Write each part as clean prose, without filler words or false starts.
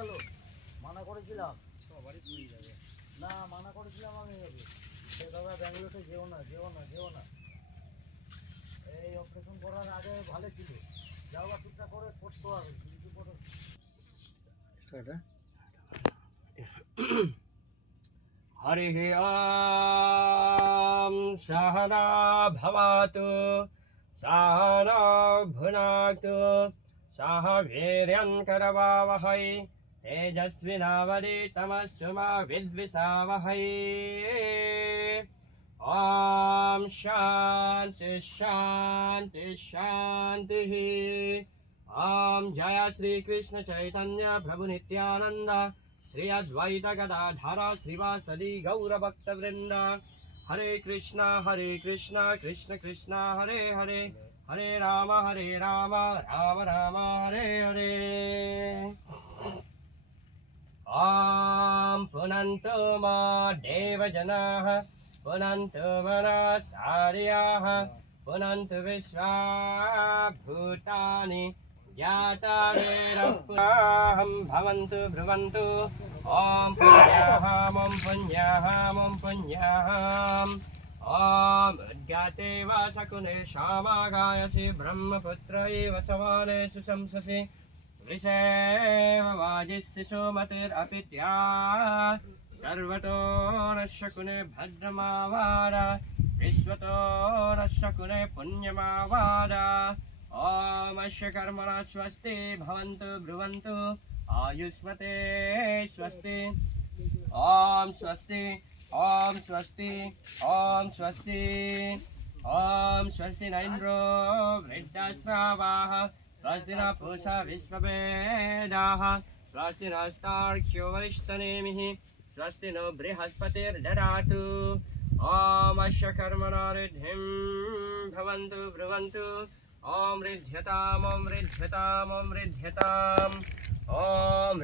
গেল, মানা করেছিলাম সবারই পুড়ে যাবে। না মানা করেছিলাম আমি, সে দাদা ব্যাঙ্গালোরে যেও না যেও না যেও না, এই অপারেশন করার আগে ভালো ছিল, যাও বা টুকটা করে করতে হবে কিন্তু করে। हरिः ॐ सहना भवतु सहना भुनातु सह वीर्यं करवावहै तेजस्विनावधीतमस्तु मा विद्विषावहै। ॐ शान्ति शान्ति शान्तिः। ॐ जय श्री कृष्ण चैतन्य प्रभु नित्यानंद श्री अद्वैत गदाधर श्रीवासदि गौर भक्त वृंद। हरे कृष्णा कृष्ण कृष्ण हरे हरे, हरे राम राम राम हरे हरे। ॐ पुनन्तु मा देवजनाः पुनन्तु मनसार्याः पुनन्तु विश्वा भूतानि जातावेरपुराहं भवन्तु ब्रुवन्तु। ॐ पुण्याहं ॐ पुण्याहं ॐ पुण्याहम्। ॐ उद्गाते वा शकुने श्यामागायसि ब्रह्मपुत्र इव सवानेषु शंससि वृषेव वाजिष्यसि सुमतिरपित्या सर्वतो नः शकुने भद्रमावाद विश्वतो नः शकुने पुण्यमावाद। ॐ अस्य कर्मणा स्वस्ति भवन्तु ब्रुवन्तु आयुष्मते स्वस्ति। ॐ स्वस्ति ॐ स्वस्ति ॐ स्वस्ति। ॐ स्वस्ति न इन्द्रो वृद्धश्रावाः स्वस्ति न पूषा विश्ववेदाः स्वस्ति नस्तार्क्ष्यो वरिष्ठनेमिः स्वस्ति नो बृहस्पतिर्ददातु। ॐ अस्य कर्मणा रिद्धिं भवन्तु ब्रुवन्तु। ॐ रिध्यताम् ॐ रिध्यताम् ॐ रिध्यताम्। ॐ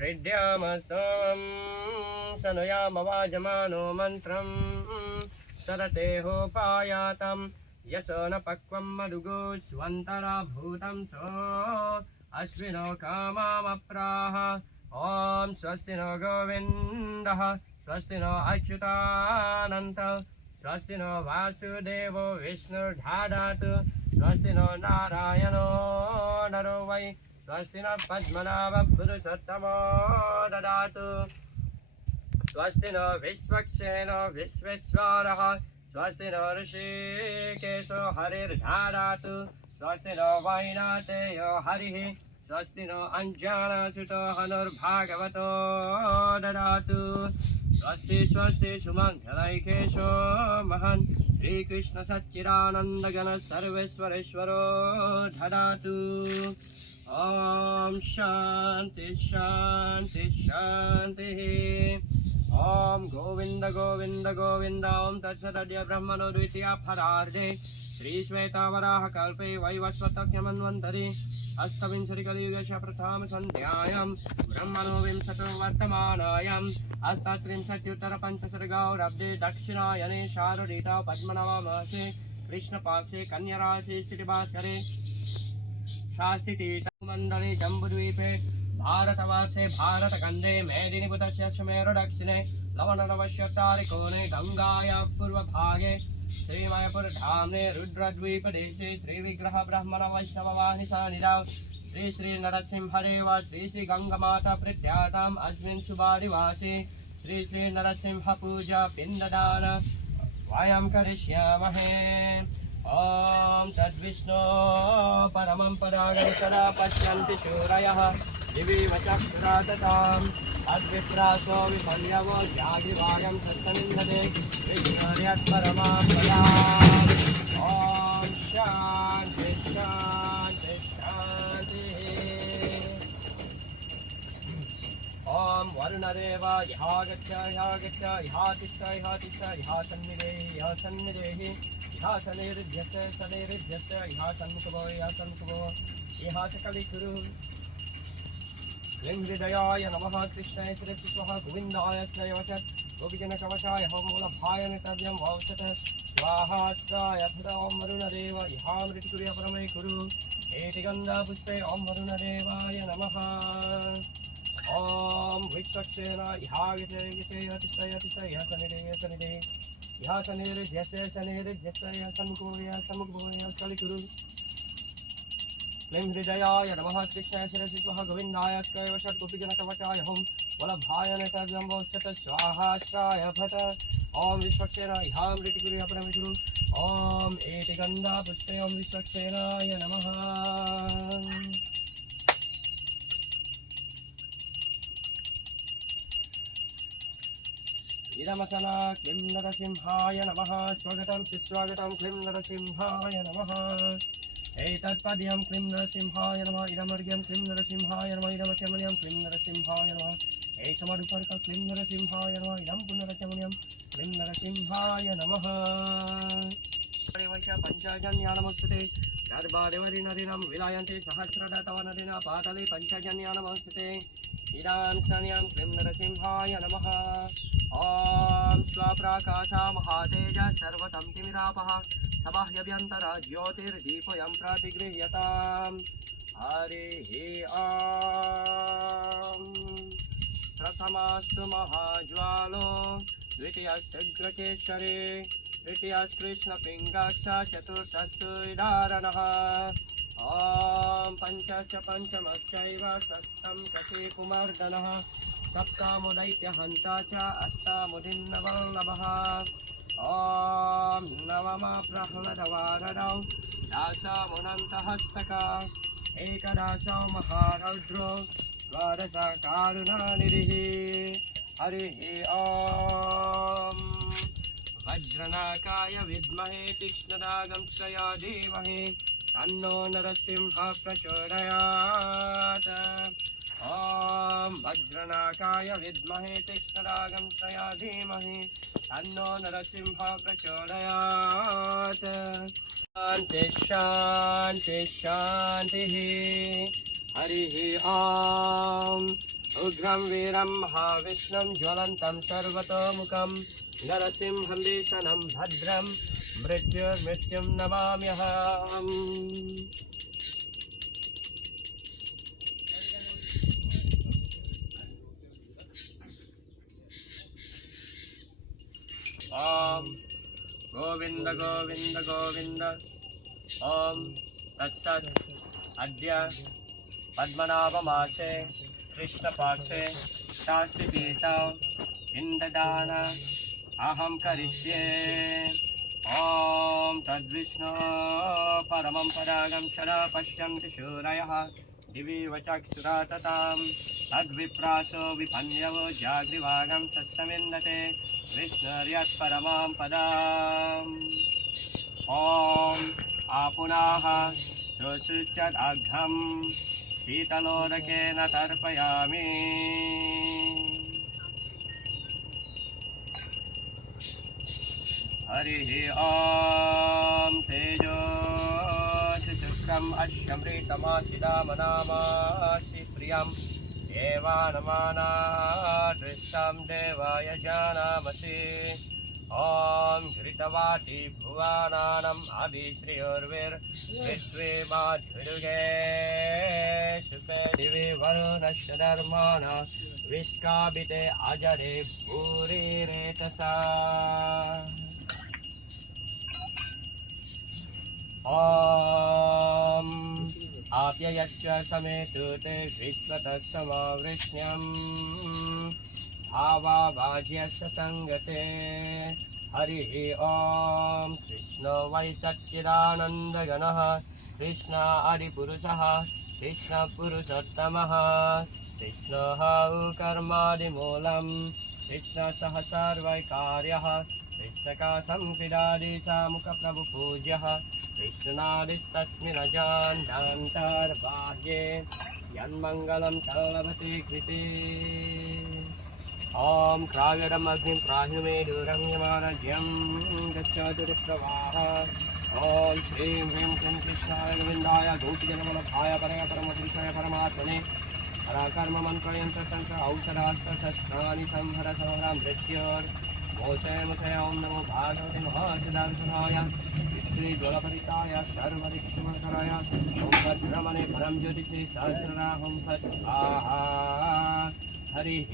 रिद्यामसं सनुयामवाजमानो मन्त्रं सरते होपायातं यशो न पक्वं मधुगो स्वन्तराभूतं सो अश्विनो कामामप्राह। ॐ स्वस्ति नो गोविन्दः स्वस्ति नो अच्युतानन्त स्वस्ति नो वासुदेवो विष्णुर्दधातु स्वस्ति नो नारायणो नरो वै स्वस्ति नो पद्मनाभः पुरुषोत्तमो ददातु स्वस्ति नो विश्वक्सेनो विश्वेश्वरः स्वस्ति नो ऋषिकेशो हरिर्दधातु स्वस्ति नो वैनातेयो हरिः स्वस्ति नो अञ्जनसुतो हनुर्भागवतो ददातु स्वस्ति स्वस्ति सुमङ्गलैकेशो महान् श्रीकृष्ण सच्चिदानंद गण सर्वेश्वरेश्वरो ददातु। ॐ शान्ति शान्ति शान्तिः। ॐ गोविन्द गोविन्द गोविन्द। ॐ तत्सदद्य ब्रह्मणो द्वितीयापरार्धे श्रीश्वेतावराह कल्पे वैवस्वतमन्वन्तरि अष्टविंशतिकलियुगस्य प्रथम सन्ध्यायां ब्रह्मणो विंशतो वर्तमानायां अष्टत्रिंशत्युत्तरपञ्चशतगौरब्धे दक्षिणायने शारदीता पद्मनाभमासे कृष्णपाक्षे कन्याराशि स्थितिभास्करे शास्तितीतमण्डले जम्बुद्वीपे भारतवर्षे भारतखण्डे मेदिनीपुतस्य सुमेरुदक्षिणे लवणनवश्योत्तरकोणे गङ्गायाः पूर्वभागे श्रीमायापुरधाम्ने रुद्रद्वीपदेशे श्रीविग्रह ब्राह्मण वैष्णववाहिनीसानिधौ श्री श्री नरसिंहदेव श्री श्री गंगामाता प्रत्याताम् अस्मिन् शुभादिवासे श्री श्री नरसिंह पूजा पिंडदान वयं करिष्यामहे। ॐ तद्विष्णो परमं परागं सदा पश्यन्ति शूरयः दिवीव चक्षुरातताम् अद्विप्रासो विपर्यवो जागिवागं सत्समिन्नते विष्णोर्यत्परमां पदाम्। ॐ शान्ति शान्ति शान्तिः। ॐ वरुणदेव यहा गच्छ यहा गच्छ यहा तिष्ठ यहा तिष्ठ यहा सन्निधेहि यहा सन्निधेहि यहा सनिरुध्यस्य सनिरुध्यस्य यहा सन्मुखभो यहा सन्मुखभो यहा च कलिकुरु। क्लीं हृदयाय नमः कृष्णाय श्रीकृष्णः गोविन्दाय श्रेयवशत् गोपीजनकवचाय होमूलभाय नितव्यं भविष्यत् स्वाहा स्वाय ॐ वरुणदेव इहामृतिकुर्य परमे कुरु एति गन्धापुष्पे ॐ वरुणदेवाय नमः। ॐ विश्वक्षेण इहागते यः सनिधे यः सनिर्जस्य सन्मुखो यः कलिकुरु क्लीं हृदयाय नमः कृष्णाय शिरसि स्वाहा गोविन्दाय कैवशत्कुपिजनकवचाय हों वल्लभाय नैतव्यम्बोच्यत स्वाहाश्राय भट ॐ विश्वक्षेण इहामृतिकुरु परमेश्वरु ॐ एति गन्धा पुष्पे ॐ विश्वक्षेणाय नमः। इदमसना क्लीं नरसिंहाय नमः स्वागतं सुस्वागतं क्लीं नरसिंहाय नमः एतत्पद्यं क्लीं नरसिंहाय नमः इदमर्घ्यं क्लीं नरसिंहाय नमः इदमचमनीयं क्लीं नरसिंहाय नमः एतमरुपर्क क्लीं नरसिंहाय नमः इदं पुनरचमनीयं क्लीं नरसिंहाय नमः। पञ्चजन्यानमस्तुते गर्भादेवरि नदीनां विलायन्ते सहस्रदा तव नदीना पातले पञ्चजन्यानमस्तुते इदां स्तन्यां क्लीं नरसिंहाय नमः। ॐ स्वप्राकाशा महातेज सर्वतं तिमिरापः सबाह्यभ्यन्तरा ज्योतिर्दीपयं प्रतिगृह्यताम् हरिः ॐ। प्रथमास्तु महाज्वालो द्वितीयस्त्युग्रकेशरी तृतीयस्कृष्णपिङ्गाक्ष चतुर्थस्तु इदारणः ॐ पञ्चश्च पञ्चमश्चैव षष्ठं कशीकुमर्दनः सप्तमुदैत्यहन्ता च अष्टमुदिन्नवल्लभः ॐ नवम प्रह्लदवाररौ दशमुनन्तहस्तक एकदशौ महारौद्रो द्वादश कारुणानिधिः हरिः ॐ। वज्रनाकाय विद्महे तीक्ष्णदागंश्रया धीमहि तन्नो नरसिंहः प्रचोदयात् ॐ वज्रनाकाय विद्महे तीक्ष्णदागंश्रया धीमहि तन्नो नरसिंहः प्रचोदयात्। शान्ति शान्तिः हरिः ॐ। उग्रं वीरं महाविष्णुं ज्वलन्तं सर्वतोमुखं नरसिंहं भीषणं भद्रं मृत्युं नमाम्यहम्। ॐ गोविन्द गोविन्द गोविन्द ॐ तत्सत्। अद्य पद्मनाभमासे कृष्णपक्षे शास्त्रीतीर्थौ इन्ददान अहं करिष्ये। ॐ तद्विष्णो परमं परागं शरा पश्यन्ति शूरयः दिवि वचक्षुरा ततां तद्विप्रासो विपन्यवो जाग्रिवागं सत्समिन्दते विष्णुर्यत्परमां पदाम्। ॐ आपुनाः सुशुच्यदघ्नं शीतलोदकेन तर्पयामि। हरिः ॐ। तेजो शुक्रम् अश्यमृतमासिदामनामासि प्रियं देवानमाना दृष्टं देवाय जानामसि। ॐ घृतवाटी भुवानानम् आदिश्रियोर्विर्विश्वे माध्विरुगे शुके दिवे वरुणस्य धर्मान विष्काबिते अजरे भूरिरेतसा। ॐ आप्ययस्य समेतु ते विश्वतः समावृष्ण्यम् भावाभाज्यस्य सङ्गते। हरिः ॐ। कृष्णो वै सच्चिदानन्दगणः कृष्ण हरिपुरुषः कृष्णपुरुषोत्तमः कृष्णः कर्मादिमूलं कृष्णसः सर्वैकार्यः कृष्णकासंक्रीडादिशामुखप्रभुपूज्यः कृष्णादिस्तस्मिन्नजान्तर्बाह्ये यन्मङ्गलं तल्लभते कृते। ॐ क्राव्यडमग्निं प्राहिमे दूरं यमानज्यं गच्छतु प्रवाह। ॐ श्रीं ह्रीं क्लीं कृष्णाय गोविन्दाय गौतजनवल्लभाय परय परमपुरुषाय परमात्मने पराकर्ममन्त्रयन्त्रतन्त्र औषधास्त्रशस्त्राणि संहर संहरां मृत्योर्मोचय मोचय ॐ नमो भागवते महासिद्धार्थाय श्रीज्वलपरिताय सर्वदिक्षमकराय ॐ भद्रमणे परं ज्योतिषे सहस्रराहं फट् स्वाहा। हरिः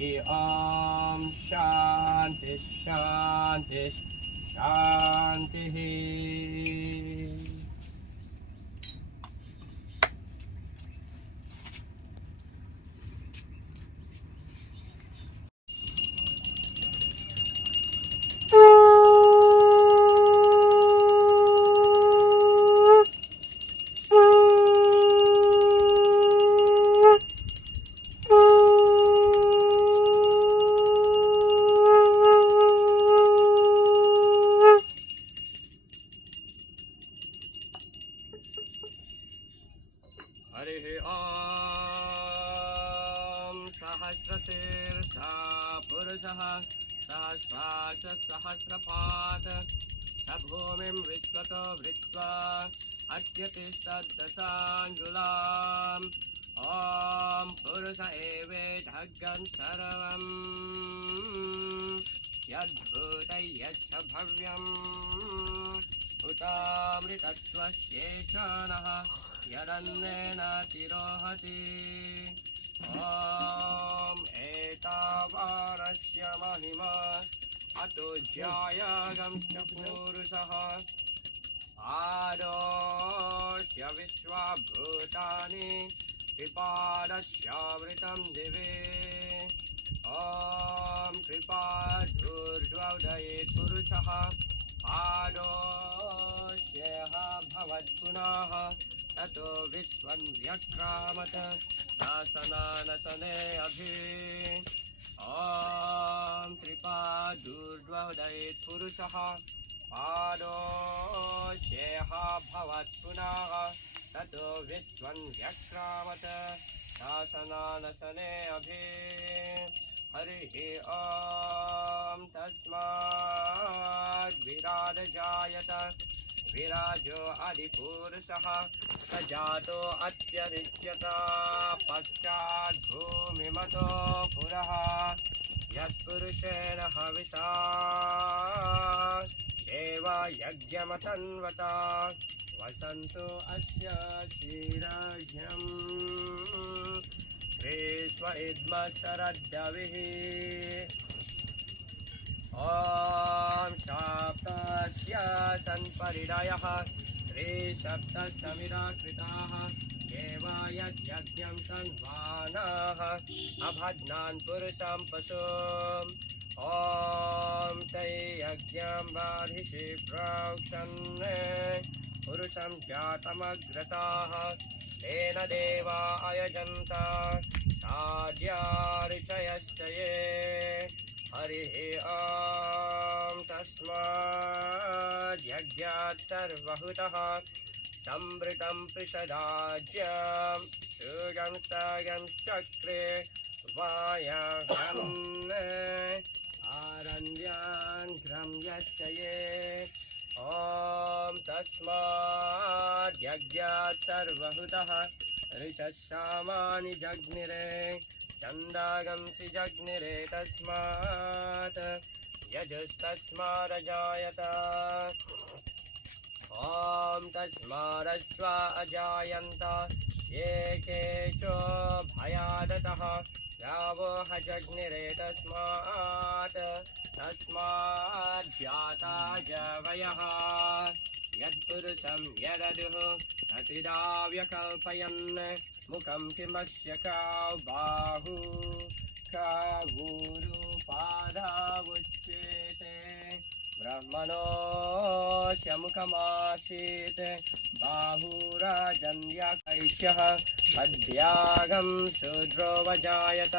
पुरुषः पादोऽशेह भवत् पुनः ततो विश्वं व्यक्रामत् शासनानसने अभि हरिः ॐ तस्माद् विराड जायत विराजो आदिपुरुषः स जातो अत्यरिच्यता पश्चात् भूमिमतो पुरः यत्पुरुषेण हविषा एव यज्ञमतन्वता वसन्तो अस्य क्षीरज्ञम् विश्व इद्मशरद्यविः ॐ शाप्तस्य सन्परिणयः त्रिसप्तसमिराकृताः एव यज्ञं सन्वानाः अभद्नान् पुरुषं पशुम् ॐ तै यज्ञं बाधिषि प्रोक्षन् पुरुषं जातमग्रताः तेन देवा अयजन्त साध्याऋषयश्च ये हरिः ॐ तस्माद् यज्ञात् सर्वहुतः संवृतं पृषदाज्यं शुगं स्तगं चक्रे वायहन् आरण्यान् घ्रम्यश्च ये ॐ तस्माद् यज्ञात् सर्वहुतः ऋषशामानि जग्निरे छन्दागंसि जग्निरे तस्मात् यजुस्तस्मादजायत ॐ तस्मादश्वा अजायन्त ये केचो भयादतः यावो हजग्निरे तस्मात् जाता जवयः यत्पुरुषं यददुः अतिदा व्यकल्पयन् मुखं किमस्य काव् बाहु कावूरुपादावुच्येते ब्रह्मणोऽस्य मुखमासीत् बाहुराजन्यकैश्यः अद्यागं शूद्रो वजायत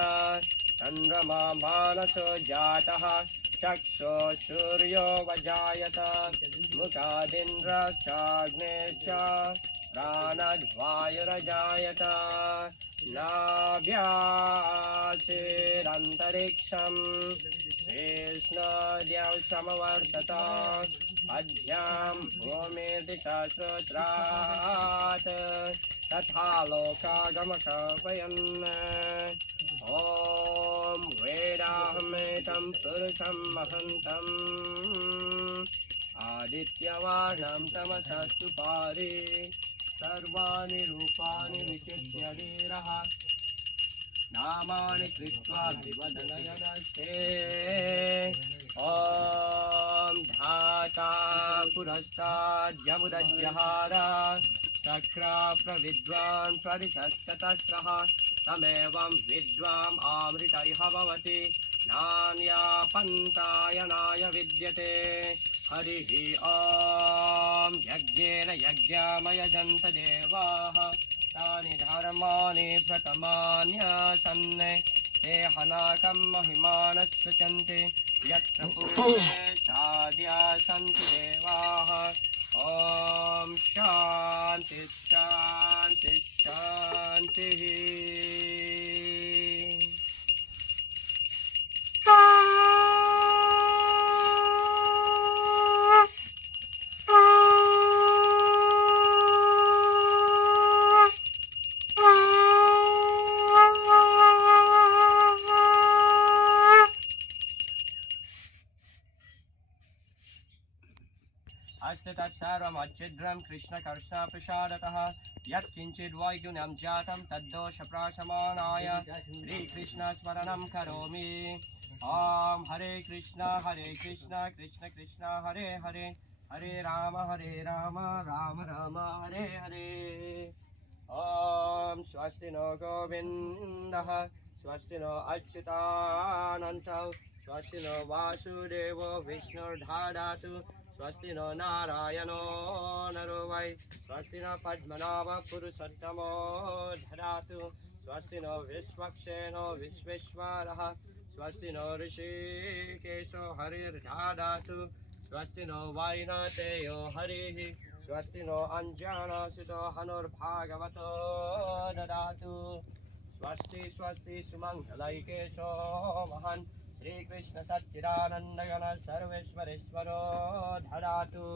चन्द्रमा मानसो जातः चक्षो सूर्यो वजायत मुखादिन्द्रश्चाग्नेश्च प्राणद्वायुरजायत नाभ्यासिरन्तरिक्षं विष्णुद्यौ समवर्तत अद्यां भूमिर्दिशस्रोत्रात् तथा लोकागमकल्पयन् ॐ वेदाहमेतं पुरुषं महन्तम् आदित्यवर्णं तमसस्तु पारे सर्वाणि रूपाणि विचित्य वीरः नामानि कृत्वा विवदनयनस्ते ॐ धाता पुरस्ताद्यमुदज्जहार चक्रा प्रविद्वान् परिषत्ततस्रः तमेवं विद्वाम् आमृतैः भवति नान्या पन्तायनाय विद्यते हरिः ॐ यज्ञेन यज्ञामयजन्त देवाः तानि धर्माणि प्रथमान्यासन् ते हनाकं महिमानः सचन्ति यत्र पूर्वे साद्या सन्ति देवाः ॐ शान्ति शान्ति शान्तिः अस्ति तत्सर्वमच्छिद्रं कृष्णकर्षप्रसादतः यत्किञ्चिद् वैगुण्यं जातं तद्दोषप्रशमनाय श्रीकृष्णस्मरणं करोमि ॐ हरे कृष्ण कृष्ण कृष्ण हरे हरे हरे राम राम राम हरे हरे ॐ स्वस्ति नो गोविन्दः स्वस्ति नो अच्युतानन्तौ स्वस्ति नो वासुदेवो विष्णुर्दधातु स्वस्ति नो नारायणो नरो वै स्वस्ति नो पद्मनाभ पुरुषोत्तमो दधातु स्वस्ति नो विश्वक्सेनो विश्वेश्वरः स्वस्ति नो ऋषिकेशो हरिर्दधातु स्वस्ति नो वायुनातेयो हरिः स्वस्ति नो अञ्जनसितो हनुर्भागवतो ददातु स्वस्ति स्वस्ति सुमङ्गलैकेशो महन् श्रीकृष्ण सच्चिदानन्दगण सर्वेश्वरेश्वरो ददातु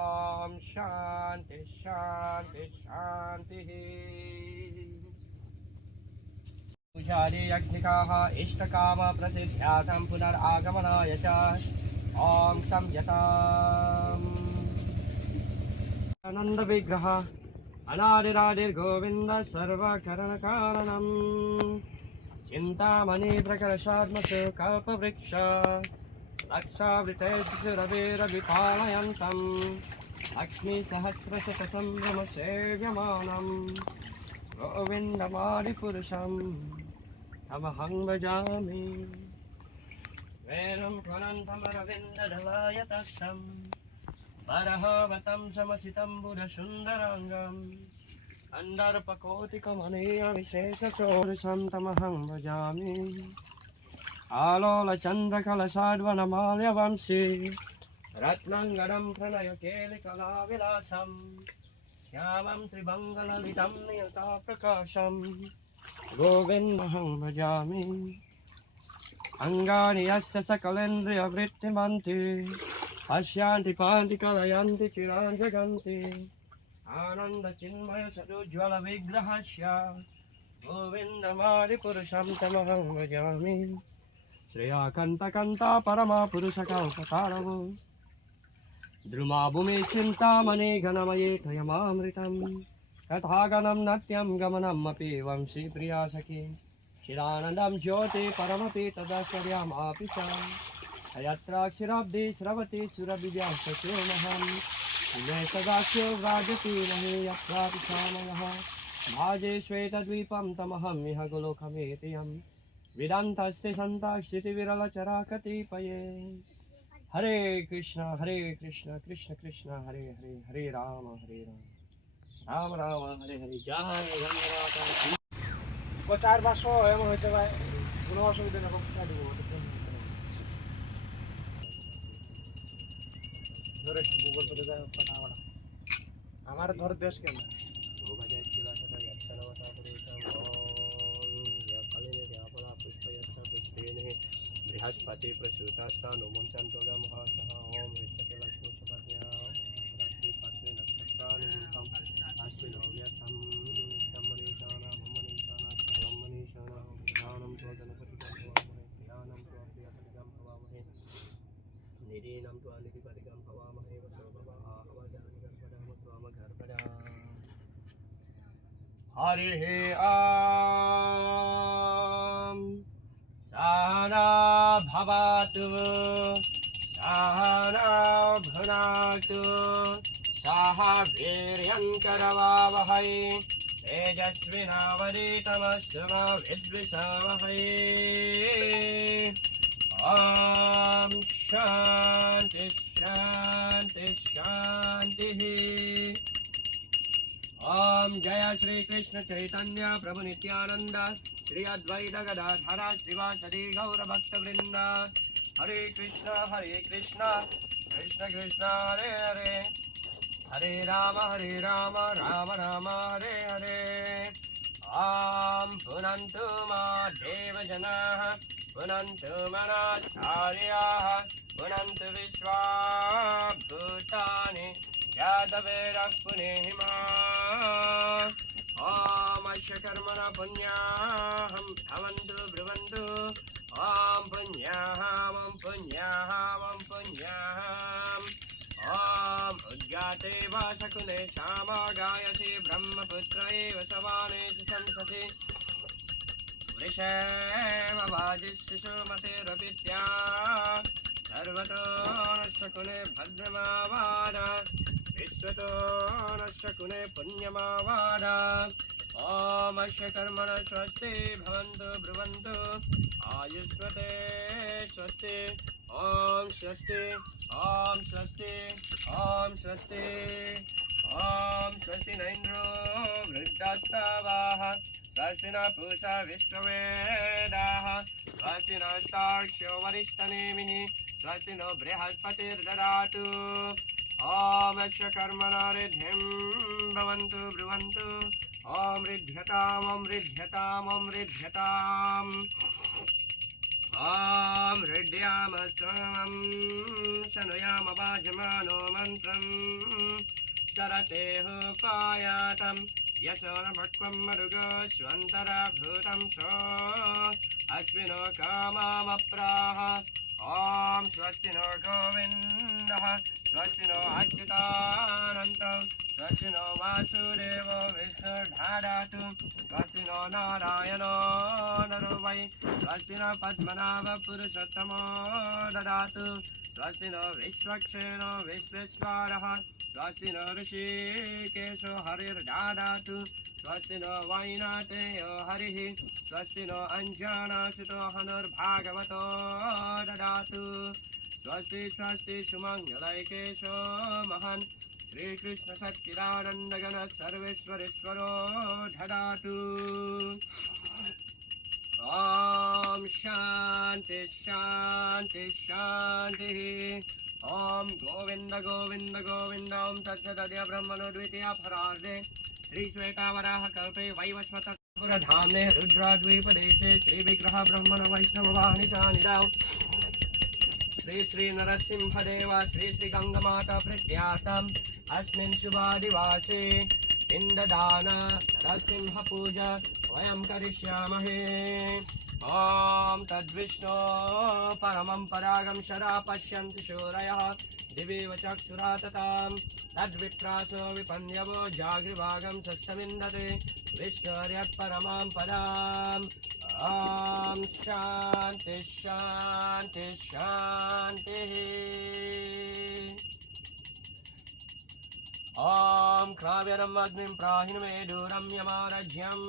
ॐ शान्ति शान्ति शान्तिः पूजादि यज्ञिकाः इष्टकामप्रसिद्ध्यार्थं पुनरागमनाय च ॐ संयताम् आनन्दविग्रह अनादिरादिर्गोविन्द सर्वकरणकारणम् चिन्तामणि प्रकर्षात्मसु कल्पवृक्ष लक्षावृतैश्चरविरविपालयन्तम् लक्ष्मीसहस्रशतसम्भ्रमसेव्यमानम् गोविन्दमादिपुरुषम् तमहं भजामि वेणुं त्वनन्तमरविन्ददलायतक्षम् परहवतं समसितं बुधसुन्दराङ्गम् कन्दर्पकोटिकमनीयविशेषचोरुषं तमहं भजामि आलोलचन्द्रकलशाड्वनमाल्यवंशी रत्नाङ्गनं प्रणयकेलिकलाविलासम् श्यामं त्रिभङ्गललितं नियताप्रकाशम् गोविन्दमहं भजामि अङ्गानि यस्य सकलेन्द्रियवृत्तिमन्ति पश्यन्ति पान्ति कलयन्ति चिरान् जगन्ति आनन्दचिन्मय सदुज्ज्वलविग्रहस्य गोविन्दमादिपुरुषं तमहं भजामि श्रेयाकन्तकन्ता परमपुरुषकल्पतारवो द्रुमाभूमि चिन्तामणि घनमये त्वयमामृतं कथागनं नत्यं गमनम् अपि वंशी प्रिया सखी चिरानन्दं ज्योति परमपि तदाश्चर्यमापि च यत्राक्षराब्धि स्रवति सुरभिव्यासोमहं मे सदाख्यो व्राजति महे यत्रापि सामयः भाजे श्वेतद्वीपं तमहं इह गोलोकमेतियं वेदान्तस्ते सन्ताश्चितिविरलचरा कतिपये हरे कृष्ण कृष्ण कृष्ण हरे हरे हरे राम राम राम हरे हरे जय गंगराता 4-500 এমন হইতে পারে কোনো অসুবিধা নেই কষ্ট দিব ধরে গুগল করে দাও ফটাফট আমার ধর দেশ কেন बृहस्पति प्रसूतास्तानो मुंसन्तोगं हसः ओम ऋषभे लक्ष्मी सुपत्न्या लक्ष्मी पत्नी नक्षत्राणि रूपम् अस्मिन् व्यर्थं तमनीशाना ममनीशाना सर्वं मनीशाना प्रधानं तो गणपतिगं भवामहे प्रियानं तो प्रियपतिगं भवामहे निरीनं तो निधिपतिगं भवामहे वसो भवाहवजानि गर्भदाम त्वाम गर्भदा हरिः सहना भवतु सहना भुनातु सह वीर्यङ्करवावहै तेजस्विनावधीतमस्तु मा विद्विषावहै ॐ शान्ति शान्ति शान्तिः ॐ जय श्री कृष्ण चैतन्य प्रभु नित्यानंद श्री अद्वैत गदाधर श्रीवासदि गौरभक्तवृंद हरे कृष्ण कृष्ण कृष्ण हरे हरे हरे राम राम राम हरे हरे ॐ पुनन्तु मा देवजनाः पुनन्तु मनाचार्याः पुनन्तु विश्वा भूतानि यादवेरः पुनेहिमा ॐ अस्य कर्मणा पुण्याहं भवन्तु ब्रुवन्तु ॐ पुण्याहं पुण्याहं पुण्याहम् ॐ उद्गाते वा शकुने श्यामा गायसि ब्रह्मपुत्र एव सवाने संससि वृषेव वाजिशिशुमतिरविद्या सर्वतो न शकुने भद्रमावाद विश्वतो न शकुने पुण्यमावाद ॐ अस्य कर्मणः स्वस्ति भवन्तु ब्रुवन्तु आयुष्मते स्वस्ति ॐ स्वस्ति ॐ स्वस्ति ॐ स्वस्ति ॐ स्वस्ति न इन्द्रो वृद्धस्तवाः स्वस्ति न पूषा विश्ववेदाः स्वस्ति नस्तार्क्ष्यो वरिष्ठनेमिः स्वस्ति नो बृहस्पतिर्ददातु ॐ यक्षकर्मणा रिद्धिं भवन्तु ब्रुवन्तु ॐ रिध्यताम् ॐ रिध्यताम् ॐ रिध्यताम् ॐ हृद्याम सोमं शनुयाम वाजमानो मन्त्रं सरते पायातं यशो न भक्वं मरुगो स्वन्तराभूतं सो अश्विनो कामामप्राह ॐ स्वस्ति नो गोविन्दः स्वस्ति नो अच्युतानन्तः स्वस्ति नो वासुदेवो विष्णुर्दधातु स्वस्ति नो नारायणो नरो वै स्वस्ति नो पद्मनाभपुरुषोत्तमो ददातु स्वस्ति नो विश्वक्षेणो विश्वेश्वरः स्वस्ति नो ऋषिकेशो हरिर्ददातु स्वस्ति नो वैनातेयो हरिः स्वस्ति नो अञ्जनासुतो हनुर्भागवतो ददातु स्वस्ति स्वस्ति सुमङ्गलैकेशो महान् श्रीकृष्ण सच्चिदानन्दगण सर्वेश्वरेश्वरो ददातु ॐ शान्ति शान्ति शान्तिः ॐ गोविन्द गोविन्द गोविन्द ॐ तत्सदय ब्रह्मणो द्वितीय फरार्धे श्रीश्वेतावराह कल्पे वैवस्वतपुरधाम्ने रुद्राद्वीपदेशे श्रीविग्रह ब्रह्मण वैष्णववाहिनी सानिधाौ श्री श्री नरसिंहदेव श्री श्री गंगमाता प्रत्यातम् अस्मिन् शुभादिवासे पिण्डदान नरसिंह पूजा वयं करिष्यामहे ॐ तद्विष्णो परमं परागं शरा पश्यन्ति शूरयः दिवीव चक्षुरा ततां तद्विप्रासो विपन्यवो जागृभागं सस्तमिन्दते विष्णोर्यत्परमां पदाम् ॐ शान्ति शान्ति शान्तिः ॐ क्राव्यरम् अग्निं प्राहिन्मे दूरं यमारज्यं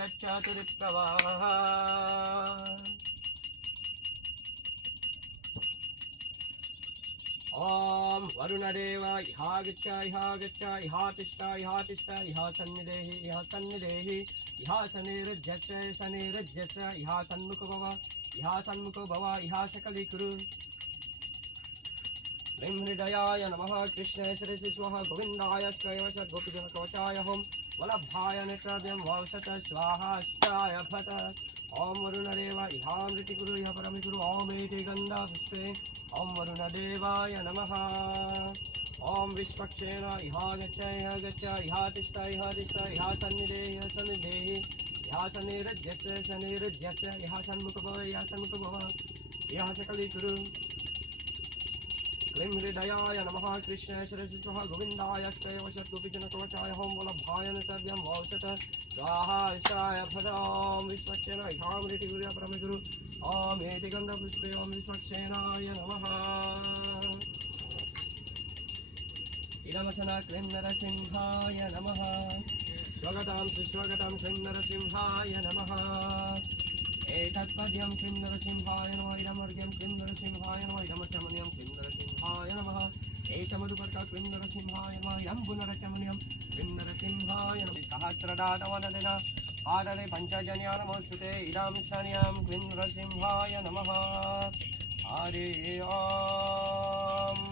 गच्छतु ऋत्प्रवाहः ॐ वरुणदेव इहा गच्छ इहा गच्छ इहा तिष्ठ इहा तिष्ठ इहा सन्निधेहि इहा सन्निधेहि इहा सन्निरुध्यस्य सन्निरुध्यस्य इहा सन्मुखो भव इहा सकलीकुरु ह्रीं हृदयाय नमः कृष्णाय शिरसि स्वाहा गोविन्दाय त्रयवश गोपीजनकवचाय हों वल्लभाय नेत्रव्यं वौषत स्वाहाष्टाय भट ॐ वरुणदेव इहामृतिकुरु इह परमिकुरु ॐ एति गन्धपुष्पे ॐ वरुणदेवाय नमः ॐ विश्वक्षेण इहा गच्छ इहा तिष्ठ इहा सन्निधेहि इहा सन्निरुध्यस्य इहा सन्मुखो भव इहा सकलीकुरु ह्रीं हृदयाय नमः कृष्णाय शिरसि स्वाहा गोविन्दाय त्रयवशद्गोपीजनकवचाय हों वल्लभाय नेत्रव्यं वौषट स्वाहाष्टाय भट ॐ विश्वक्षेण इहामृतिकुरु परमेगुरु ॐ एति गन्धपुष्पे ॐ विश्वक्षेणाय नमः इदमसना क्लीं नरसिंहाय नमः स्वगतां सुस्वागतां क्लीं नरसिंहाय नमः एतत्पद्यं क्लीं नरसिंहाय नमः इदमर्घ्यं क्लीं नरसिंहाय नमः इदमचमनीयं क्लीं नरसिंहाय नमः एतमधुपर्का क्लीं नरसिंहाय नमः इदं पुनरचमनीयं क्लीं नरसिंहाय नमः सहस्रदातवनदिन पादले पञ्चजन्या नमोस्तुते इदं शन्यां क्लीं नरसिंहाय नमः हरि ॐ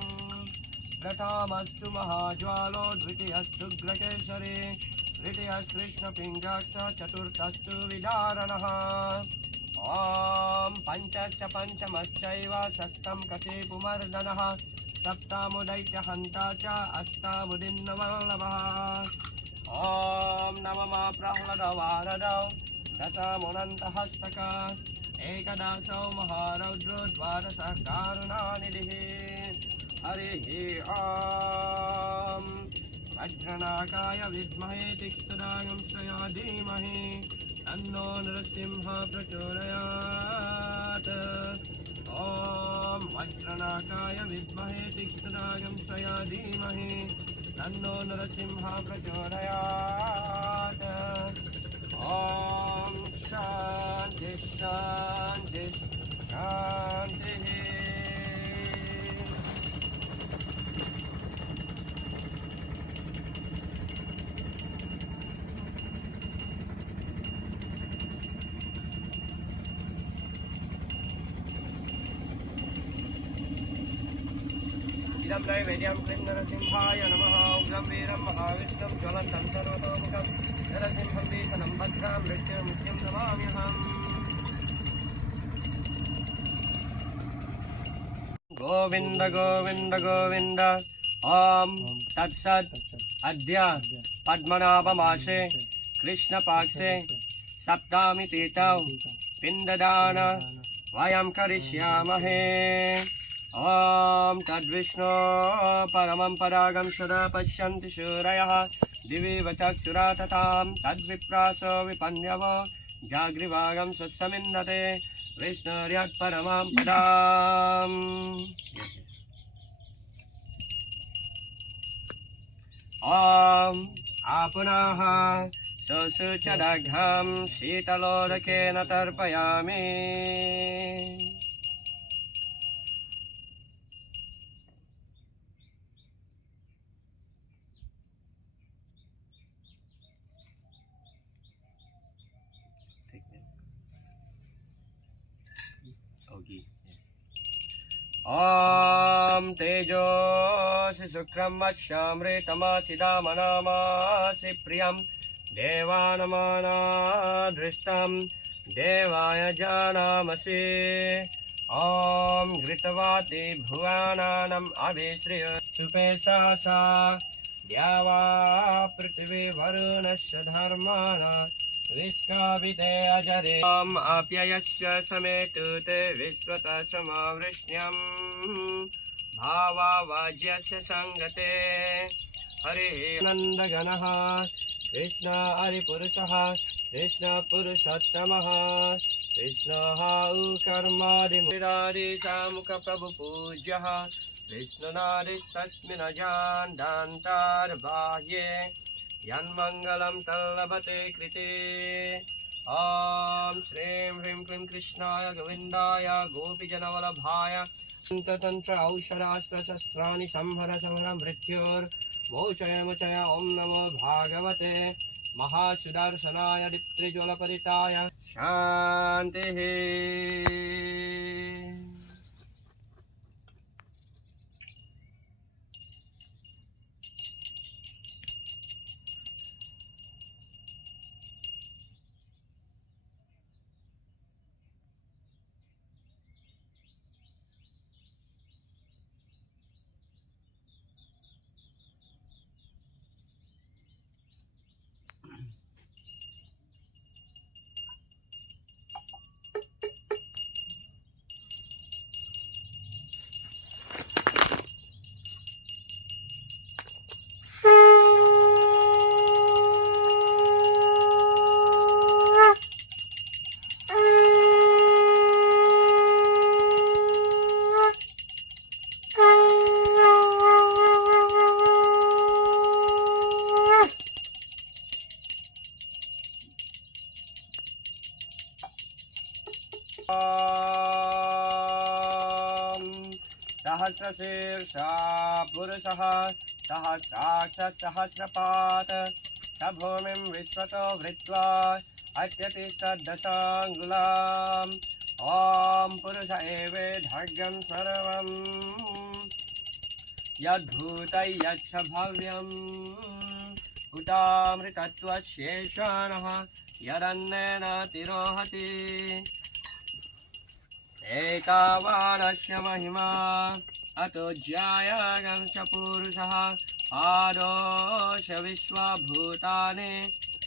प्रथमस्तु महाज्वालो द्वितीयस्तु ग्रकेशरे तृतीयकृष्णपिङ्गाक्ष चतुर्थस्तु विदारणः ॐ पञ्चश्च पञ्चमश्चैव षष्ठं कशेपुमर्दनः सप्तमुदैत्यहन्ता च अष्टमुदिन्नवल्लभः ॐ नवमा प्रह्लादवारदौ दशमुनन्तहस्तक एकदशौ महारौद्रो द्वादशः कारुणानिधिः हरिः ॐ वज्रनाकाय विद्महे तीक्ष्णनागं स्वया धीमहि तन्नो नरसिंह प्रचोदयात् ॐ वज्रनाकाय विद्महे तीक्ष्णनागं स्वया धीमहि तन्नो नरसिंह प्रचोदयात् ॐ शान्ति शान्ति नीलं नैवेद्यं क्लीं नरसिंहाय नमः उग्रं वीरं महाविष्णुं ज्वलन्तं सर्वतोमुखं नरसिंहं भीषणं भद्रां मृत्युमुख्यं नमाम्यहम् गोविन्द गोविन्द गोविन्द ॐ तत्सत् अद्य पद्मनाभमासे कृष्णपक्षे सप्तमी तिथौ पिण्डदान वयं करिष्यामहे ॐ तद्विष्णो परमं परागं सदा पश्यन्ति सूरयः दिवि चक्षुरा तथां तद्विप्रासो विपन्यवो जाग्रीवागं स्वस्मिन्नते विष्णुर्यत् परमं पदाम् ॐ आपुनः सुशुचदघ्नं शीतलोदकेन तर्पयामि ॐ तेजोसि शुक्रं वश्यामृतमसिदामनामासि प्रियं देवानमानादृष्टं देवाय जानामसि ॐ घृतवाति भुवनानम् अभिश्रिय सुपेशासा द्यावा पृथिवी वरुणस्य धर्माणा विष्काविते अजरे ॐ आप्ययस्य समेतुते विश्वतः समावृष्ण्यं भावावाज्यस्य सङ्गते हरिः नन्दगणः कृष्ण हरिपुरुषः कृष्ण पुरुषोत्तमः कृष्णः कर्मादिमुरादिसामुखप्रभुपूज्यः विष्णुनादिस्तस्मिन् अजान्दान्तार्बाह्ये यन्मङ्गलं तल्लभते कृते ॐ श्रीं ह्रीं क्लीं कृष्णाय गोविन्दाय गोपीजनवल्लभाय तन्त्र औषधास्त्रशस्त्राणि संहर संहर मृत्युर्मोचय मोचय ॐ नमो भागवते महासुदर्शनाय दीप्तिज्वलपरिताय शान्तिः सहस्रशीर्षा पुरुषः सहस्राक्ष सहस्रपात् स भूमिं विश्वतो वृत्वा अत्यतिष्ठद्दशाङ्गुलाम् ॐ पुरुष एवेधर्घ्यं सर्वं यद्भूतं यच्च भव्यम् उतामृतत्वशेषाणः यदन्नेन तिरोहति एतावानस्य महिमा अतो ज्यायागंश पुरुषः आदोष विश्वभूतानि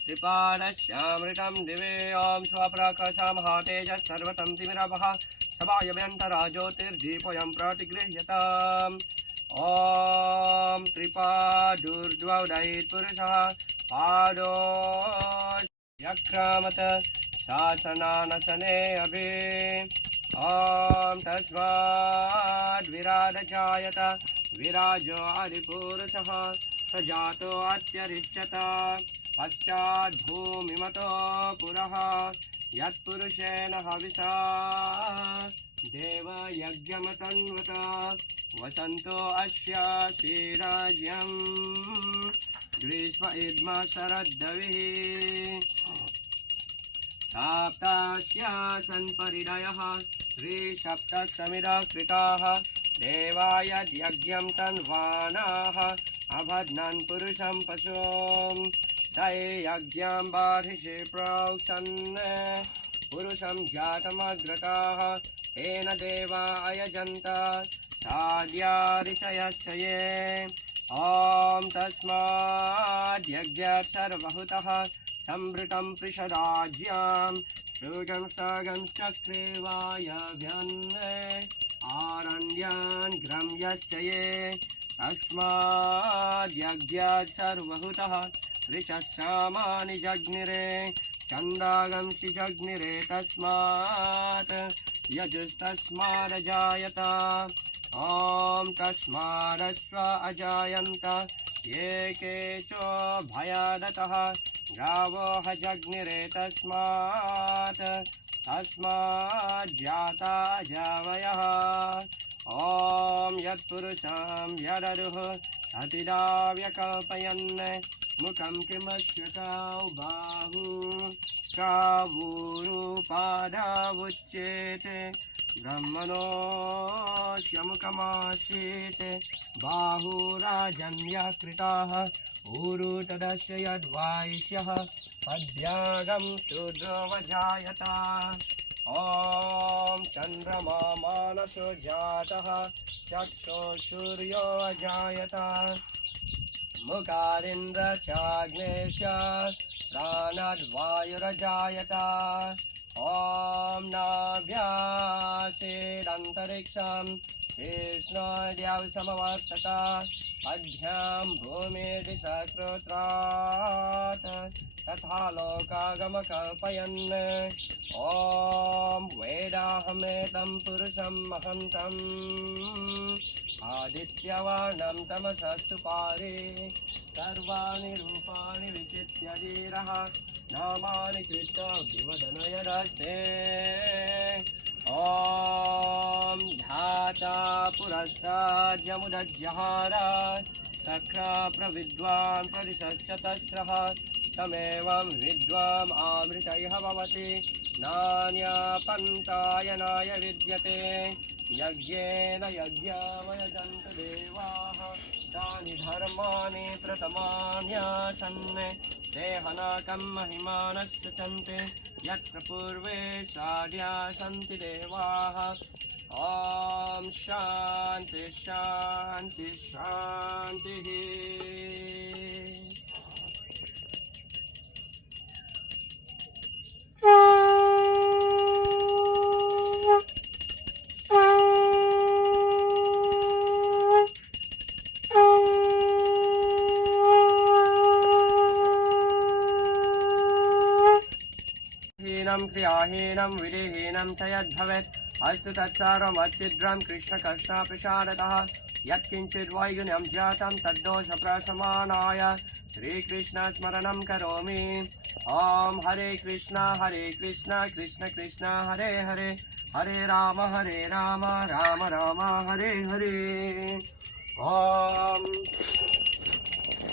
त्रिपादस्यामृतं दिवे ॐ स्वप्रकाशमहातेजः सर्वतं तिमिरभः सवायव्यन्तरा ज्योतिर्दीपोऽयं प्रतिगृह्यताम् ॐ त्रिपादुर्द्वौदयित्पुरुषः पादो यक्रामत शासनानसने अभि ॐ तस्माद्विराजजायत विराजो हरिपुरुषः स जातो अत्यरिष्यत पश्चाद्भूमिमतो पुरः यत्पुरुषेण हविषा देवयज्ञमतन्वत वसन्तो अस्य श्रीराज्यं ग्रीष्म इद्म शरद्दविः सप्तास्या सन्परिणयः श्रीसप्तशमिदा कृताः देवाय यज्ञं तन्वानाः अभद्नन् पुरुषं पशुं तये यज्ञं बार्हिषे प्रोक्सन् पुरुषं जातमग्रताः तेन देवा अयजन्त साद्या ऋषयश्च ये ॐ तस्माद्यज्ञात् सर्वहुतः संवृतं पृषदाज्यां श्रुगं सगं चक्रेवायव्यन् आरण्यान् ग्रम्यश्च ये तस्माद्यज्ञात् सर्वहुतः ऋषश्चामानि जग्निरे छन्दागंसि जग्निरे तस्मात् यजुस्तस्मादजायत ॐ तस्मादस्व अजायन्त ये केचो भयादतः गावो हजग्निरे तस्मात् तस्माज्जाता जावयः ॐ यत्पुरुषं यदरुः ततिदा व्यकल्पयन् मुखं किमस्य कौ बाहु कावूरुपादावुच्येत ब्रह्मणोऽस्य मुखमासीत् बाहुराजन्यकृताः ऊरु तदस्य यद्वायिष्यः पद्यागं शूद्रोऽवजायत ॐ चन्द्रमा मानसो जातः चक्षुः सूर्यो अजायत मुखारिन्द्र चाग्नेश प्राणाद्वायुरजायत ॐ नाभ्यासेदन्तरिक्षं शेष्णोद्याव समवर्तत पद्भ्यां भूमिर्दिशश्रोत्रात् तथा लोकागमकल्पयन् ॐ वेदाहमेतं पुरुषं महन्तम् आदित्यवर्णं तमसस्तु पारे सर्वाणि रूपाणि विचित्य धीरः नामानि कृत्वा विवदनयदस्ते ॐ धाता पुरस्ताद्यमुदज्जहार सख्रा प्रविद्वान् परिशस्य तस्रः तमेवं विद्वाम् आमृतैः भवति नान्या पन्थायनाय विद्यते यज्ञेन यज्ञावयजन्त देवाः तानि धर्माणि प्रथमान्यासन् देहनाकं महिमानश्च चन्ते यत्र पूर्वे साड्या सन्ति देवाः ॐ शान्ति शान्ति शान्तिः क्रियाहीनं विधिहीनं च यद्भवेत् अस्तु तत्सर्वमच्छिद्रं कृष्णकृष्णाप्रसादतः यत्किञ्चित् वैगुण्यं जातं तद्दोषप्रशमनाय श्रीकृष्णस्मरणं करोमि ॐ हरे कृष्ण कृष्ण कृष्ण हरे हरे हरे राम राम राम हरे हरे ॐ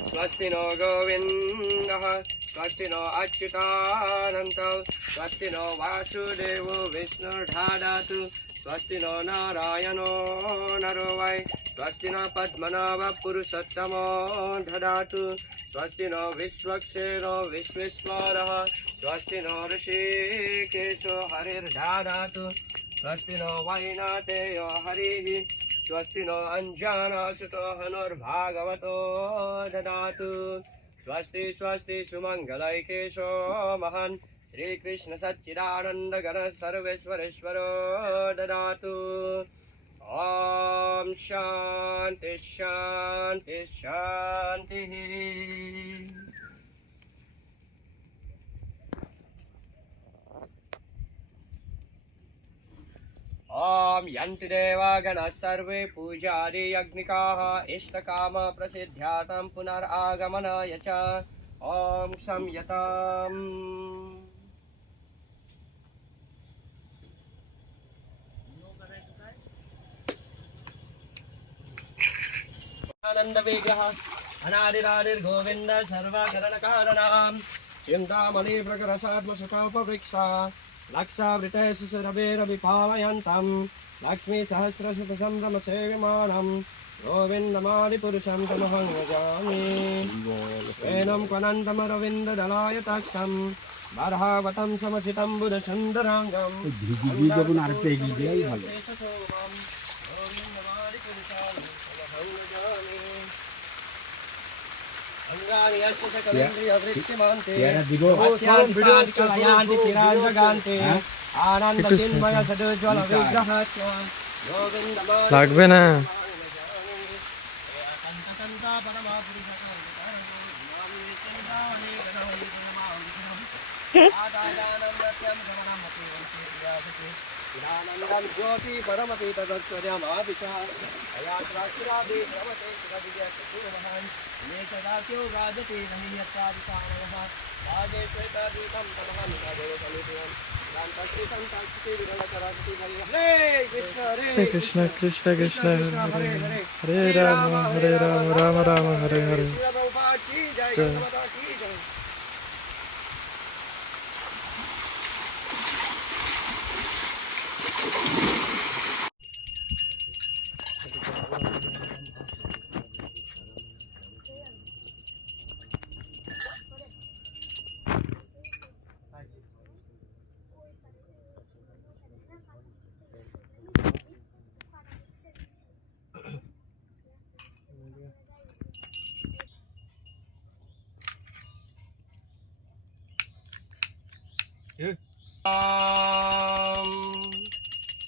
स्वस्ति नो गोविन्दः स्वस्ति नो अच्युतानन्तौ स्वस्ति नो वासुदेवो विष्णुर्दधातु स्वस्ति नो नारायणो नरो वै स्वस्ति नो पद्मनाभः पुरुषोत्तमो ददातु स्वस्ति नो विश्वक्सेनो विश्वेश्वरः स्वस्ति नो ऋषिकेशो हरिर्ददातु स्वस्ति नो वैनातेयो हरिः स्वस्ति नो अञ्जनासुतो हनुर्भागवतो ददातु स्वस्ति स्वस्ति सुमङ्गलैकेशो महान् श्रीकृष्ण सच्चिदानन्द घन सर्वेश्वरेश्वरो ददातु ॐ शान्ति शान्ति शान्तिः ॐ यन्ति देवागणाः सर्वे पूजादि यज्ञिकाः इष्टकाम प्रसिद्ध्यार्थं पुनरागमनाय च ॐ संयताम् आनंद विग्रह अनादिरादिर्गोविंद सर्वकरणकारणम् चिन्तामणि प्रकरसात्मसुखोपवृक्षा लक्षावृते सुरभिरभिपावयन्तम् लक्ष्मी सहस्रशतसम्भ्रमसेव्यमानं गोविन्दमादिपुरुषं तमहं भजामि एनं कनन्तमरविन्ददलायताक्षं बर्हावतं समसितं बुधसुन्दराङ्गं अंगानि यस्य सकलेन्द्रियवृत्तिमान्ते कलयान्ति चिराजगान्ते आनन्दचिन्मय सदोज्ज्वल विग्रहस्य गोविन्दमादिपुरुषं লাগবে না ज्योति परमपि तदक्षरमापिचा अयात्राक्षरादि भवते सुरविजयसुरमहान् नेचरात्यो राजते नहि यत्तादिकारणः राजे श्वेतादीपं तमहं तदेवसमितिवं शान्तश्रीतं ताक्षिति विरलकराक्षि हरे कृष्ण हरे कृष्ण कृष्ण कृष्ण हरे हरे हरे राम राम राम हरे हरे प्रभुपाद की जय जय। माता की जय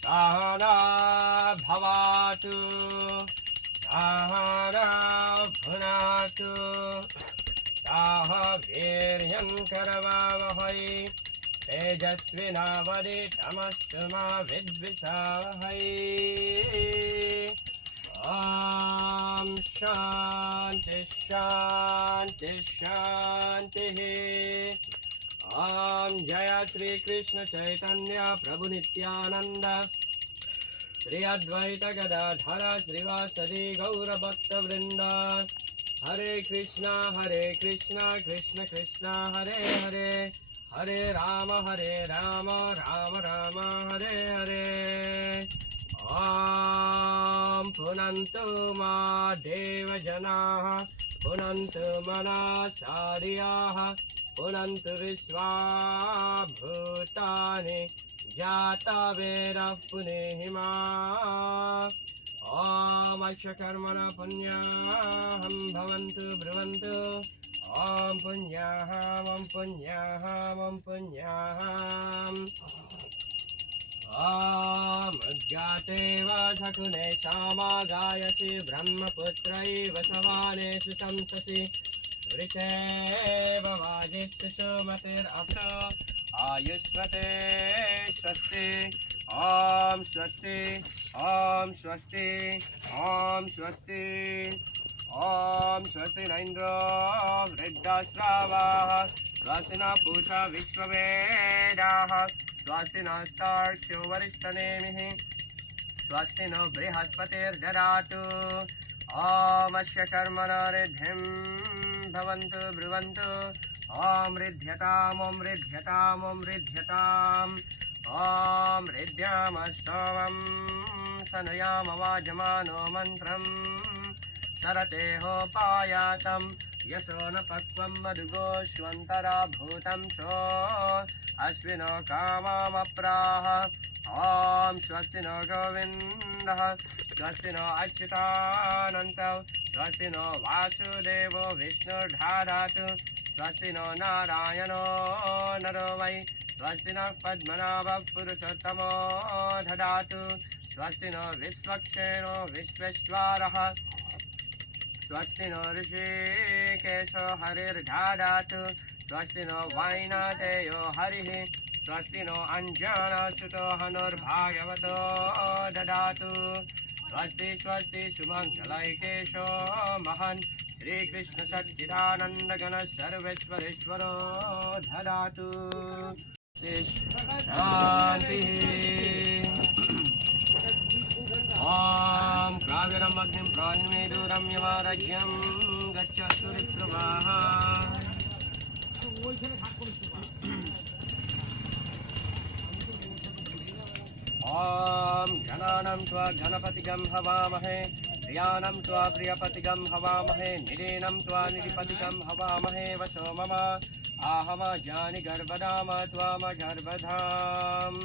सहना भवतु सहना भुनक्तु सह वीर्यं करवावहै तेजस्विनावधीतमस्तु मा विद्विषावहै ॐ शान्ति शान्ति शान्तिः ओम जय श्री कृष्ण चैतन्य प्रभु नित्यानंद श्री अद्वैत गदाधर श्रीवासदि गौर भक्त वृंद हरे कृष्णा कृष्ण कृष्ण हरे हरे हरे राम राम राम हरे हरे ओम पुनन्तु मा देव जनाः पुनन्तु मनसार्याः पुनन्तु विश्वा भूतानि जाता वेरः पुनेहिमा ॐ अश्वकर्मण पुण्याहं भवन्तु ब्रुवन्तु ॐ पुण्याहं पुण्याहं पुण्याहम् ॐ उद्गाते वा शकुने सामागायसि ब्रह्मपुत्रैव सवानेषु शंससि वृषेव वाजिष्ठ सुमतिरप्सु आयुष्मते स्वस्ति ॐ स्वस्ति ॐ स्वस्ति ॐ स्वस्ति ॐ स्वस्ति न इन्द्रो वृद्धाश्रावाः स्वस्ति न पूषा विश्ववेदाः स्वस्ति नस्तार्क्ष्यो वरिष्ठनेमिः स्वस्ति नो बृहस्पतिर्ददातु ॐ अस्य कर्मणा रिद्धिं भवन्तु ब्रुवन्तु ॐ रिध्यताम् ॐ रिध्यताम् ॐ रिध्यताम् ॐ रिद्यामस्तवं सनयामवाजमानो मन्त्रं सरते होपायातं यशो न पक्वं मधुगोष्वन्तरा भूतं सो अश्विनो कामामप्राह ॐ स्वस्ति नो गोविन्दः स्वस्ति नो अच्युतानन्तौ स्वस्ति नो वासुदेवो विष्णुर्धारातु स्वस्ति नो नारायणो नरो वै स्वस्ति नः पद्मनाभः पुरुषोत्तमो ददातु स्वस्ति नो विश्वक्षेणो विश्वेश्वरः स्वस्ति नो ऋषिकेशो हरिर्ददातु स्वस्ति नो वैनातेयो हरिः स्वस्ति नो अञ्जनसुतो हनुर्भागवतो ददातु स्वस्ति स्वस्ति सुमङ्गलैकेशो महन् श्रीकृष्ण सच्चिदानन्दगण सर्वेश्वरेश्वरो ददातु शान्तिः ॐ क्राव्यरं मध्यं प्राणिमेदुरं यमारज्यं गच्छतु ऋत्रुवाः ॐ गणानां प्रियपतिगं हवामहे निरेनं त्वा निरिपतिगं हवामहे वसो मम आहमजानि गर्भधाम त्वामगर्भधाम्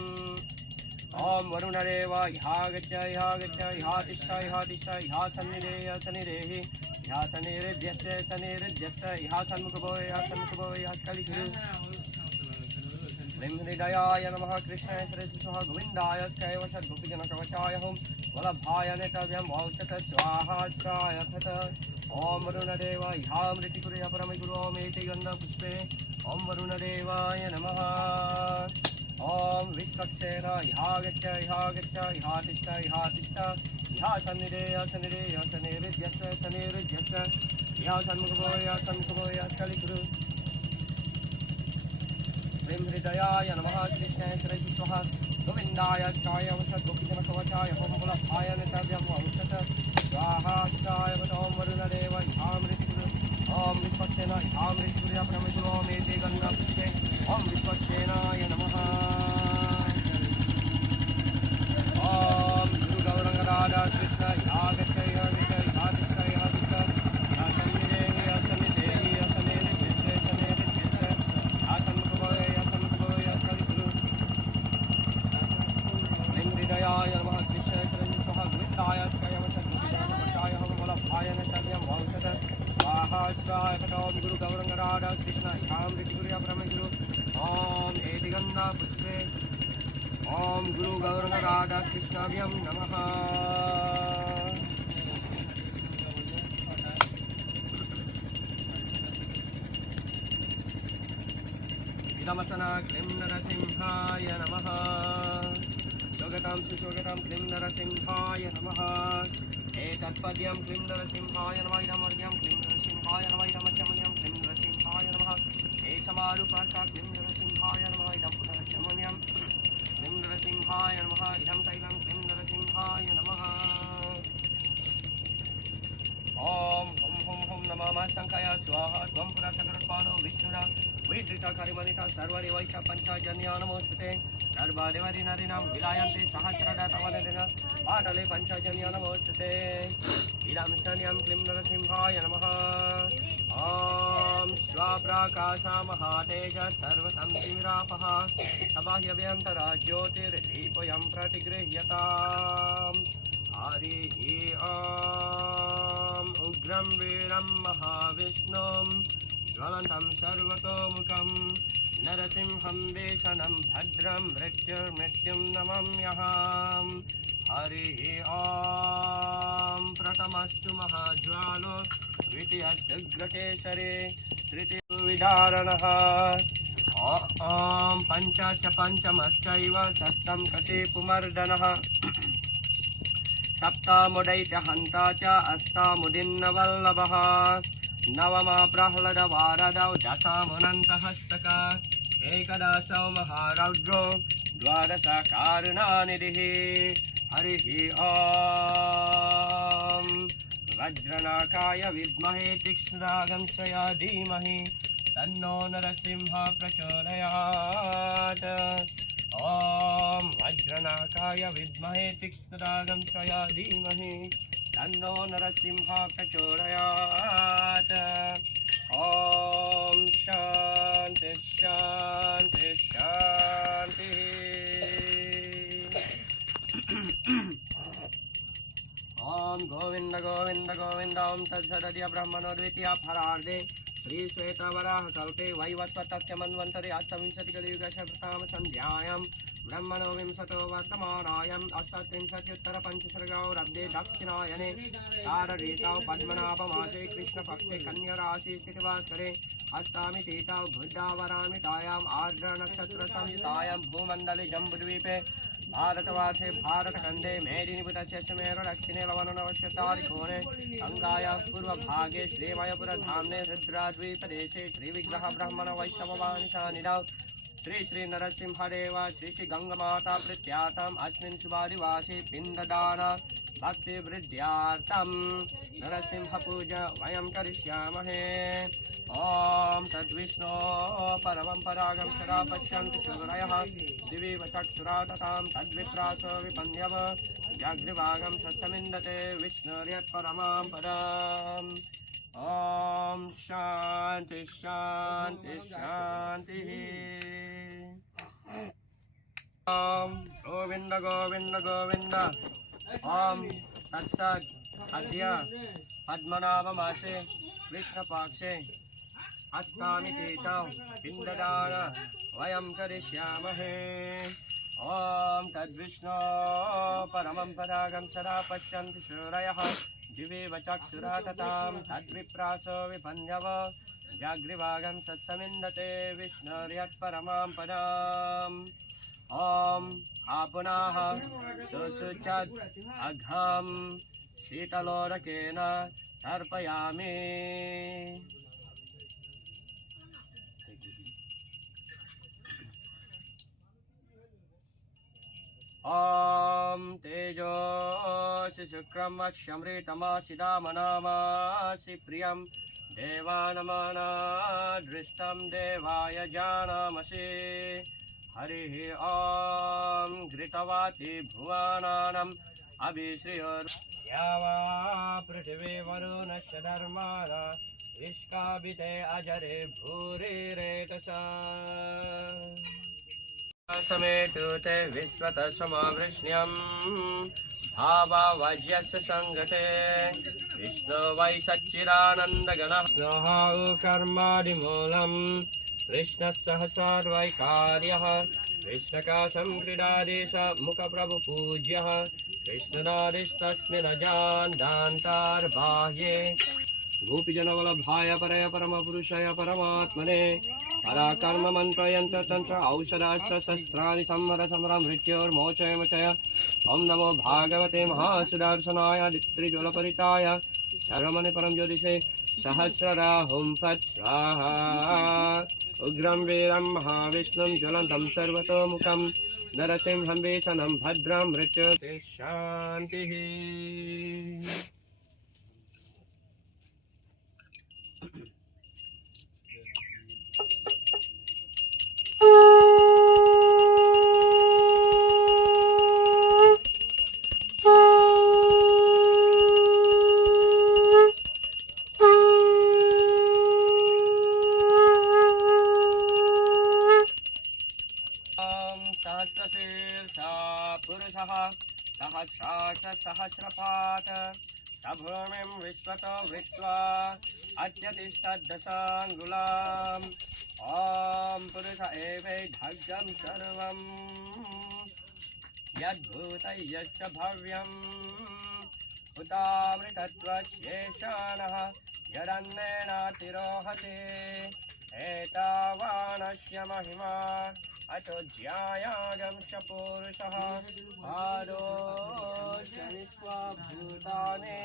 ॐ वरुणदेव ह्यागच्छ ह्यागच्छ ह्यातिष्ठ ह्यातिष्ठ ह्यासन्निधेय सन्निधेहि ह्यासन्निरुध्यस्य सन्निरुध्यस्य ह्यासन्मुखभो ह्यासन्मुखभो ह्यास्कलिषु हृदयाय नमः कृष्णाय सरस्वः गोविन्दाय कैवशद्भुजनकवचाय हुं वल्लभाय नेतव्यं वौचत स्वाहा स्वायथत ॐ वरुणदेव ह्यामृतिकुर्य परमगुरो मेति गन्धपुष्पे ॐ वरुणदेवाय नमः ॐ विश्वक्सेन ह्यागच्छ ह्यागच्छ ह्यातिष्ठ ह्यातिष्ठ ह्यासन्निधेय सन्निधेय सन्निरुध्यस्य सन्निरुध्यस्य ह्यासन्मुखभो ह्यासन्मुखभो ह्यास्कलिषु हृदयाय नमः कृष्णाय सरस्वः गोविन्दाय गोपीजनकवचाय हों वल्लभाय नेतव्यं वौचत स्वाहा स्वायवत ॐ वरुणदेव ह्यामृतिकुरु ॐ विश्वक्सेन ह्यामृतिकुर्य परमगुरो मेति गन्धपुष्पे ॐ विश्वक्सेनाय नमः ॐ गुरुगौरङ्गराधा कृष्ण ह्यागच्छ ह्यागच्छ ह्यातिष्ठ ह्यातिष्ठ ह्यासन्निधेहि ह्यासन्निधेहि ह्यासन्निरुध्यस्य सन्निरुध्यस्य ह्यासन्मुखभो हृदयाय नमः कृष्णाय सरस्वः गोविन्दाय कैवशद्भुजनकवचाय हुं वल्लभाय नेतव्यं वौचत स्वाहा स्वायवत ॐ गुरुगौरङ्गराधा कृष्ण ह्यामृतिकुर्य परमगुरो ॐ एति गन्धपुष्पे ॐ गुरुगौरङ्गराधा कृष्णाभ्यं नमः इदमसना क्लीं नरसिंहाय नमः स्वगतां सुस्वगतां क्लीं नरसिंहाय नमः एतत्पद्यं क्लीं नरसिंहाय नमः इदमर्घ्यं क्लीं नरसिंहाय नमः इदमध्यमन्यं क्लीं नरसिंहाय नमः एषमारुपार्था क्लीं नरसिंहाय नमः इदं पुनरक्षमन्यं क्लीं नरसिंहाय नमः इदं तैलं क्लीं नरसिंहाय नमः ॐ हुं हुं हुं नमः शङ्काय स्वाहा त्वं पुरस्करपालो विष्णुना विदृता करिमनिता सर्वरि वैशा पञ्चाजन्या नमोस्तुते सर्वादेवरि नरिनां विलायन्ते सहस्रदातवनदिन पाटले पञ्चाजन्या नमोस्तुते इदं शन्यं क्लीं नरसिंहाय नमः ॐ स्वाप्राकाशा महातेज सर्वसंसिरापः सबाह्यभ्यन्तरा ज्योतिर्दीपयं प्रतिगृह्यताम् हरिः ॐ उग्रं वीरं महाविष्णुं ज्वलन्तं सर्वतोमुखं नरसिंहं वेषनं भद्रं मृत्युर्मृत्युं नमम्यहम् हरिः ॐ प्रथमस्तु महाज्वालो द्वितीयस्तुग्रकेसरे तृतीयविदारणः ॐ पञ्चश्च पञ्चमश्चैव षष्ठं कटिपुमर्दनः सप्तमुदैत्यहन्ता च अष्टामुदिन्नवल्लभः नवमा प्रह्लादवारदौ दशमुनन्तहस्तक एकदशौ महारौद्रो द्वादशकारुणानिधिः हरिः ॐ वज्रनाकाय विद्महे तीक्ष्णरागंशय धीमहि तन्नो नरसिंहः प्रचोदयात् ॐ वज्रनाकाय विद्महे तीक्ष्णरागंशय धीमहि तन्नो नरसिंहः प्रचोदयात् ॐ शान्ति शान्ति शान्तिः ॐ गोविन्द गोविन्द गोविन्द ॐ तत्सदय ब्रह्मणो द्वितीया फलार्धे श्रीश्वेतवराहकल्पे वैवस्वतस्य मन्वन्तरे अष्टविंशतिकलियुगस्य प्रथम सन्ध्यायां ब्रह्मणो विंशतो वर्तमानायाम् अष्टत्रिंशत्युत्तरपञ्चसर्गौरब्धे दक्षिणायने ताररेतौ पद्मनाभमासे कृष्णपक्षे कन्यराशि स्थितिवासरे अष्टामी तीतौ बुद्धावरामितायाम् आर्द्रनक्षत्रसंयुतायां भूमण्डले जम्बुद्वीपे भारतवासे भारतखण्डे मेदिनीपुरस्य सुमेरु दक्षिणे लवणनवशतारिकोणे गङ्गायाः पूर्वभागे श्रीमयपुरधाम्ने रुद्राद्वीपदेशे श्रीविग्रह ब्रह्मण वैष्णववांशानिधौ श्री श्री नरसिंहदेव श्री श्री गंगमाता प्रत्यातम् अस्मिन् शुभादिवासे पिण्डदान भक्तिवृद्ध्यार्थं नरसिंहपूजा वयं करिष्यामहे। ॐ तद्विष्णो परमं परागं सदा पश्यन्ति शूरयः दिवि चक्षुरा तथां तद्विप्रासो विपन्यव जागृभागं सत्समिन्द विन्दते विष्णुर्यत्परमां पदम् ॐ शान्ति शान्ति शान्तिः ॐ गोविन्द गोविन्द गोविन्द ॐ तत्सत् अद्य पद्मनाभमासे कृष्णपक्षे अष्टामी तिथौ पिण्डदान वयं करिष्यामहे ॐ तद्विष्णो परमं पदागं सदा पश्यन्ति सूरयः दिवे चक्षुरा ततां तद्विप्रासो विपन्यव जाग्रीवागं सत्समिन्दते विष्णुर्यत्परमां पदम् ॐ आपुनाः सुसुचत् अघं शीतलोदकेन तर्पयामि ॐ तेजोसि शुक्रं वश्यमृतमासिदामनामासि प्रियं देवानमनादृष्टं देवाय जानामसि हरिः ॐ घृतवाति भुवनानाम् अभिश्रियोर्या वा पृथिवी वरुणस्य धर्माणा विष्काभिते अजरे भूरिरेतसा समेतु ते विश्वतः समावृष्ण्यम् भावावज्यस्य सङ्गते विष्णु वै सच्चिदानन्दगणः स्नोहा कर्मादिमूलम् कृष्णः सर्वैकार्यः कृष्णकाशं क्रीडादेश मुखप्रभुपूज्यः कृष्णनादिस्तस्मिन् दान्तार्बाह्ये गोपीजनवल्लभाय परय परमपुरुषाय परमात्मने पराकर्म मन्त्रयन्त्र तन्त्र औषधास्त्र शस्त्राणि संवर समर मृत्योर्मोचय ॐ नमो भागवते महासुदर्शनाय त्रिज्वलपरिताय शर्मणे परम ज्योतिषे सहस्रराहुं फट् स्वाहा उग्रं वीरं महाविष्णुं ज्वलन्तं सर्वतोमुखं नरसिंहं भीषणं भद्रं मृत्युर्ते शान्तिः सहस्रशीर्षा पुरुषः सहस्राक्षसहस्रपाठ सभूमिं विश्वतो वृत्वा अत्यतिष्ठद्दशाङ्गुलाम् ॐ पुरुष एवैधव्यं सर्वं यद्भूतयश्च भव्यम् उतामृतत्वशेषाणः यदन्नेनातिरोहते एतावानस्य महिमा अतो ज्यायागं च पुरुषः आदोषमित्वा भूतानि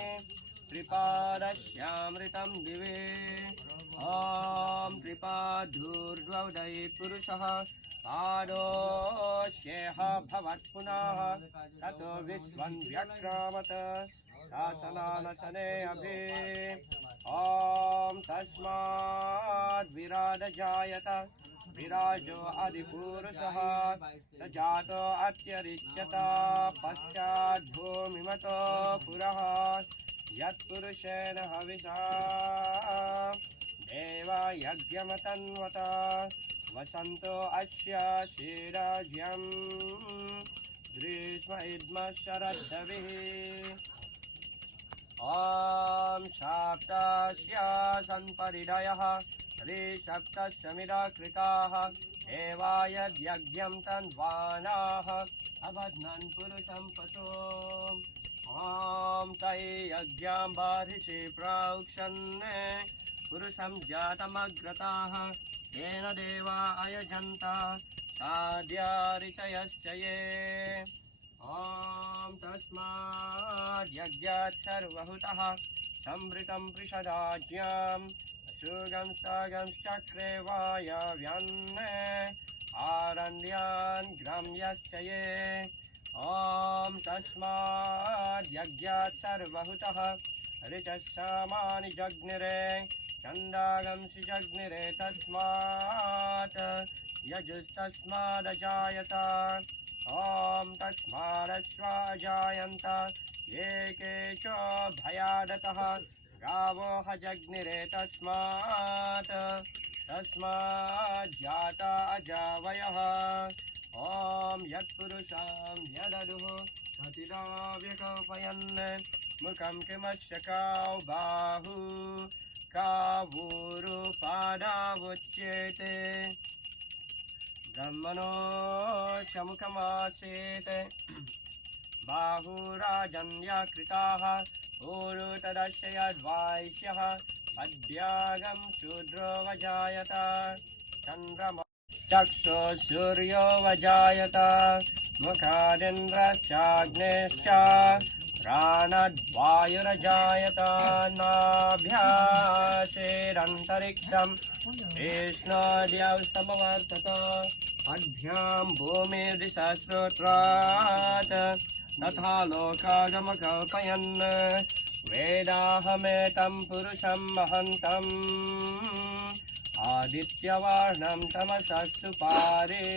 त्रिपादस्यामृतं दिवे ॐ त्रिपादूर्ध्वोदय पुरुषः पादोष्येह भवत्पुनः ततो विश्वं व्यक्रामत शासनानशने अभि ॐ तस्माद् विराड जायत विराजो अधिपुरुषः स जातो अत्यरिच्यत पश्चाद्भूमिमतो पुरः यत्पुरुषेण हविषा देवा यज्ञमतन्वत वसन्तो अस्य क्षीरज्यं ग्रीष्म इद्म शरद्धविः ॐ सप्तस्य सन्परिडयः त्रिसप्तशमिदा कृताः एवा यद्यज्ञं तन्वानाः अबध्नन् पुरुषं पशो ॐ तै यज्ञां बार्हिषि प्रोक्षन् पुरुषं जातमग्रताः येन देवा अयजन्त साध्यारिचयश्च ये ॐ तस्माद् यज्ञात् सर्वहुतः संवृतं पृषदाज्ञां सुगं सागंश्चक्रे वायव्यन्ने आरण्यान् ग्राम्यस्य ये ॐ तस्माद् यज्ञात् सर्वहुतः ऋचस्सामानि जग्निरे छन्दागंसि जग्निरे तस्मात् यजुस्तस्मादजायत ॐ तस्मादश्वाजायन्त एकेश भयादतः गावो हजग्निरे तस्मात् जाता अजावयः ॐ यत्पुरुषां यददुः सतिराव्यकल्पयन् मुखं किमश्यकाौ बाहु कावूरुपादावुच्येते ब्रह्मणो शमुखमासीत् बाहुराजन्यकृताः ऊरुतदस्य यद्वाय्ष्यः अद्यागं शूद्रो वजायत चन्द्रमा चक्षुः सूर्यो वजायत मुखादिन्द्रश्चाग्नेश्च प्राणद्वायुरजायत नाभ्यासेरन्तरिक्षं कृष्णाद्यौ समवर्तत अभ्यां भूमिर्दिशश्रोत्रात् तथा लोकागमकल्पयन् वेदाहमेतं पुरुषं महन्तम् आदित्यवर्णं तमसस्तु पारे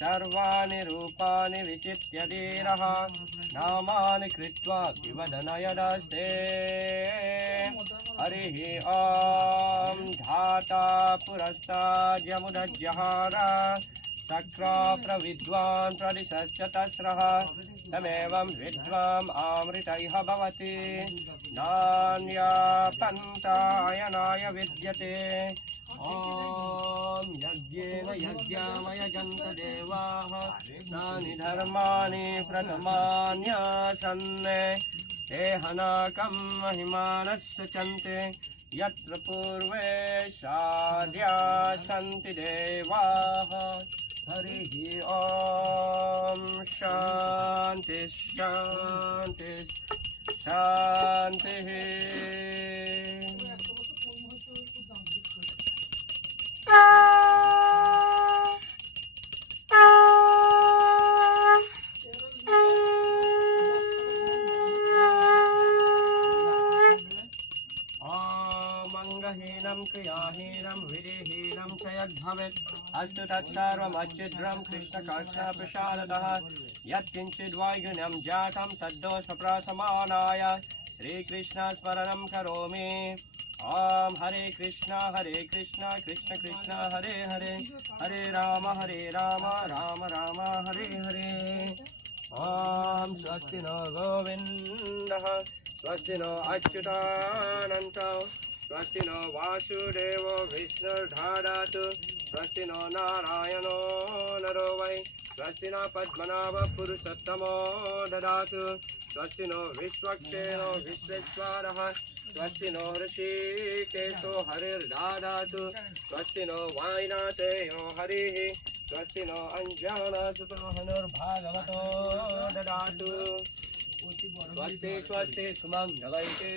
सर्वाणि रूपाणि विचित्य धीरः नामानि कृत्वा विवदनयदस्ते हरिः ॐ धाता पुरस्ताद्यमुदज्जहार शक्रा प्रविद्वान् प्रदिशश्च तस्रः तमेवं विद्वाम् अमृतैः भवति नान्यपन्थायनाय विद्यते ॐ यज्ञेन यज्ञामयजन्त देवाः तानि धर्माणि प्रथमान्यासन् ते हनाकं महिमानस्य चन्ते यत्र पूर्वे साध्या सन्ति देवाः हरिः ॐ शान्ति शान्ति शान्तिः अङ्गहीनं क्रियाहीनं विधिहीनं च यद्भवेत् अस्तु तत्सर्वमच्छिद्रं कृष्णकर्षप्रसादतः यत्किञ्चिद्वैगुण्यं जातं तद्दोषप्रशमनाय श्रीकृष्णस्मरणं करोमि ॐ हरे कृष्ण कृष्ण कृष्ण हरे हरे हरे राम राम राम हरे हरे ॐ स्वस्ति नो गोविन्दः स्वस्ति नो अच्युतानन्तौ स्वस्ति नो वासुदेवो विष्णुर्दधातु स्वस्ति नो नारायणो नरो वै स्वस्ति नो पद्मनाभ पुरुषोत्तमो ददातु स्वस्ति नो विश्वक्सेनो विश्वेश्वरः स्वस्ति नो ऋषिकेशो हरिर्ददातु स्वस्ति नो वायुनाथेयो हरिः स्वस्ति नो अञ्जनसुतो हनुर्भागवतो ददातु स्वस्ति स्वस्ति सुमङ्गलैते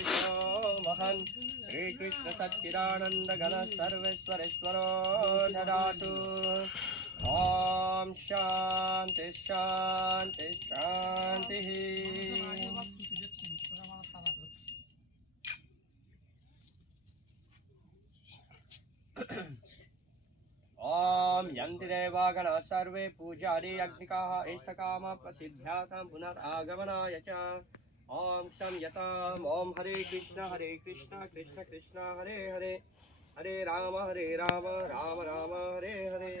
महन् श्रीकृष्ण सच्चिदानन्द घन सर्वेश्वरेश्वरो ददातु ॐ शान्ति शान्ति शान्तिः ॐ यन्ति देवागणाः सर्वे पूजादि यज्ञिकाः इष्टकाम प्रसिद्ध्यातां पुनरागमनाय च ॐ संयताम् ॐ हरे कृष्ण कृष्ण कृष्ण हरे हरे हरे राम राम राम हरे हरे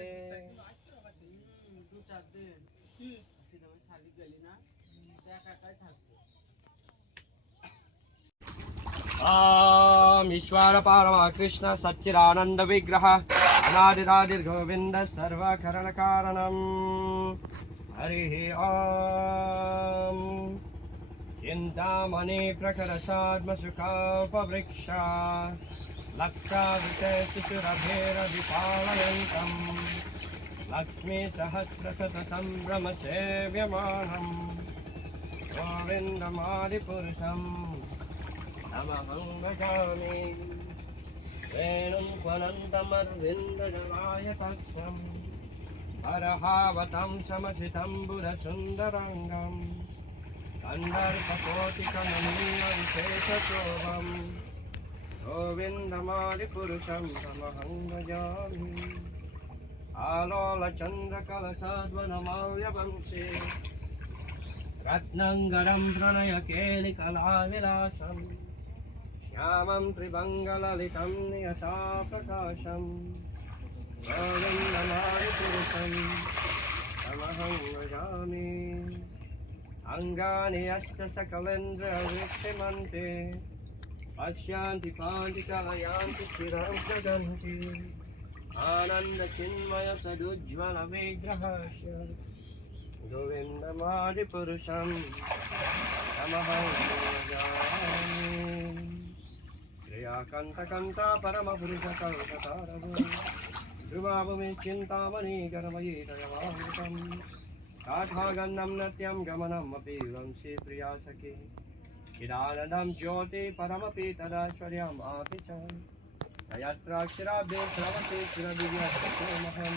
ॐ ईश्वर पारमा कृष्ण सच्चिदानंद विग्रह अनादिरादिर गोविंद सर्वकरण कारणम हरिः ॐ चिन्तामणि प्रकरसात्मसुखापवृक्ष लक्षावृते शिशुरभेरविपालयन्तम् लक्ष्मी सहस्रशतसम्भ्रम सेव्यमानम् गोविन्दमादिपुरुषम् नमहं भजामि वेणुं त्वनन्तमरविन्दजलाय तत्सम् हरहावतं समसितं बुधसुन्दरङ्गम् कन्दर्पकोटिकमनीयविशेषशोभम् गोविन्दमादिपुरुषं तमहं भजामि आलोलचन्द्रकलशध्वनमव्यवंशे रत्नंगरं प्रणयकेलिकलाविलासं श्यामं त्रिभङ्गललितं नियताप्रकाशं गोविन्दमादिपुरुषं तमहं भजामि अङ्गानि यस्य सकलेन्द्रियवृत्तिमन्ते पश्यन्ति पान्ति कलयान्ति चिरं जगन्ति आनन्दचिन्मय सदुज्ज्वलविग्रहस्य गोविन्दमादिपुरुषं तमहं भजामि श्रेयाकन्तकन्त परमपुरुषकल्पतारवो ध्रुवाभूमि चिन्तामणि कर्मयि दयवामृतम् काठागन्नं नत्यं गमनमपि वंशे प्रिया सखे चिदानन्दं ज्योति परमपि तदैश्वर्यम् अपि च सयत्राक्षराब्दे श्रवते चिरदिव्यसमहं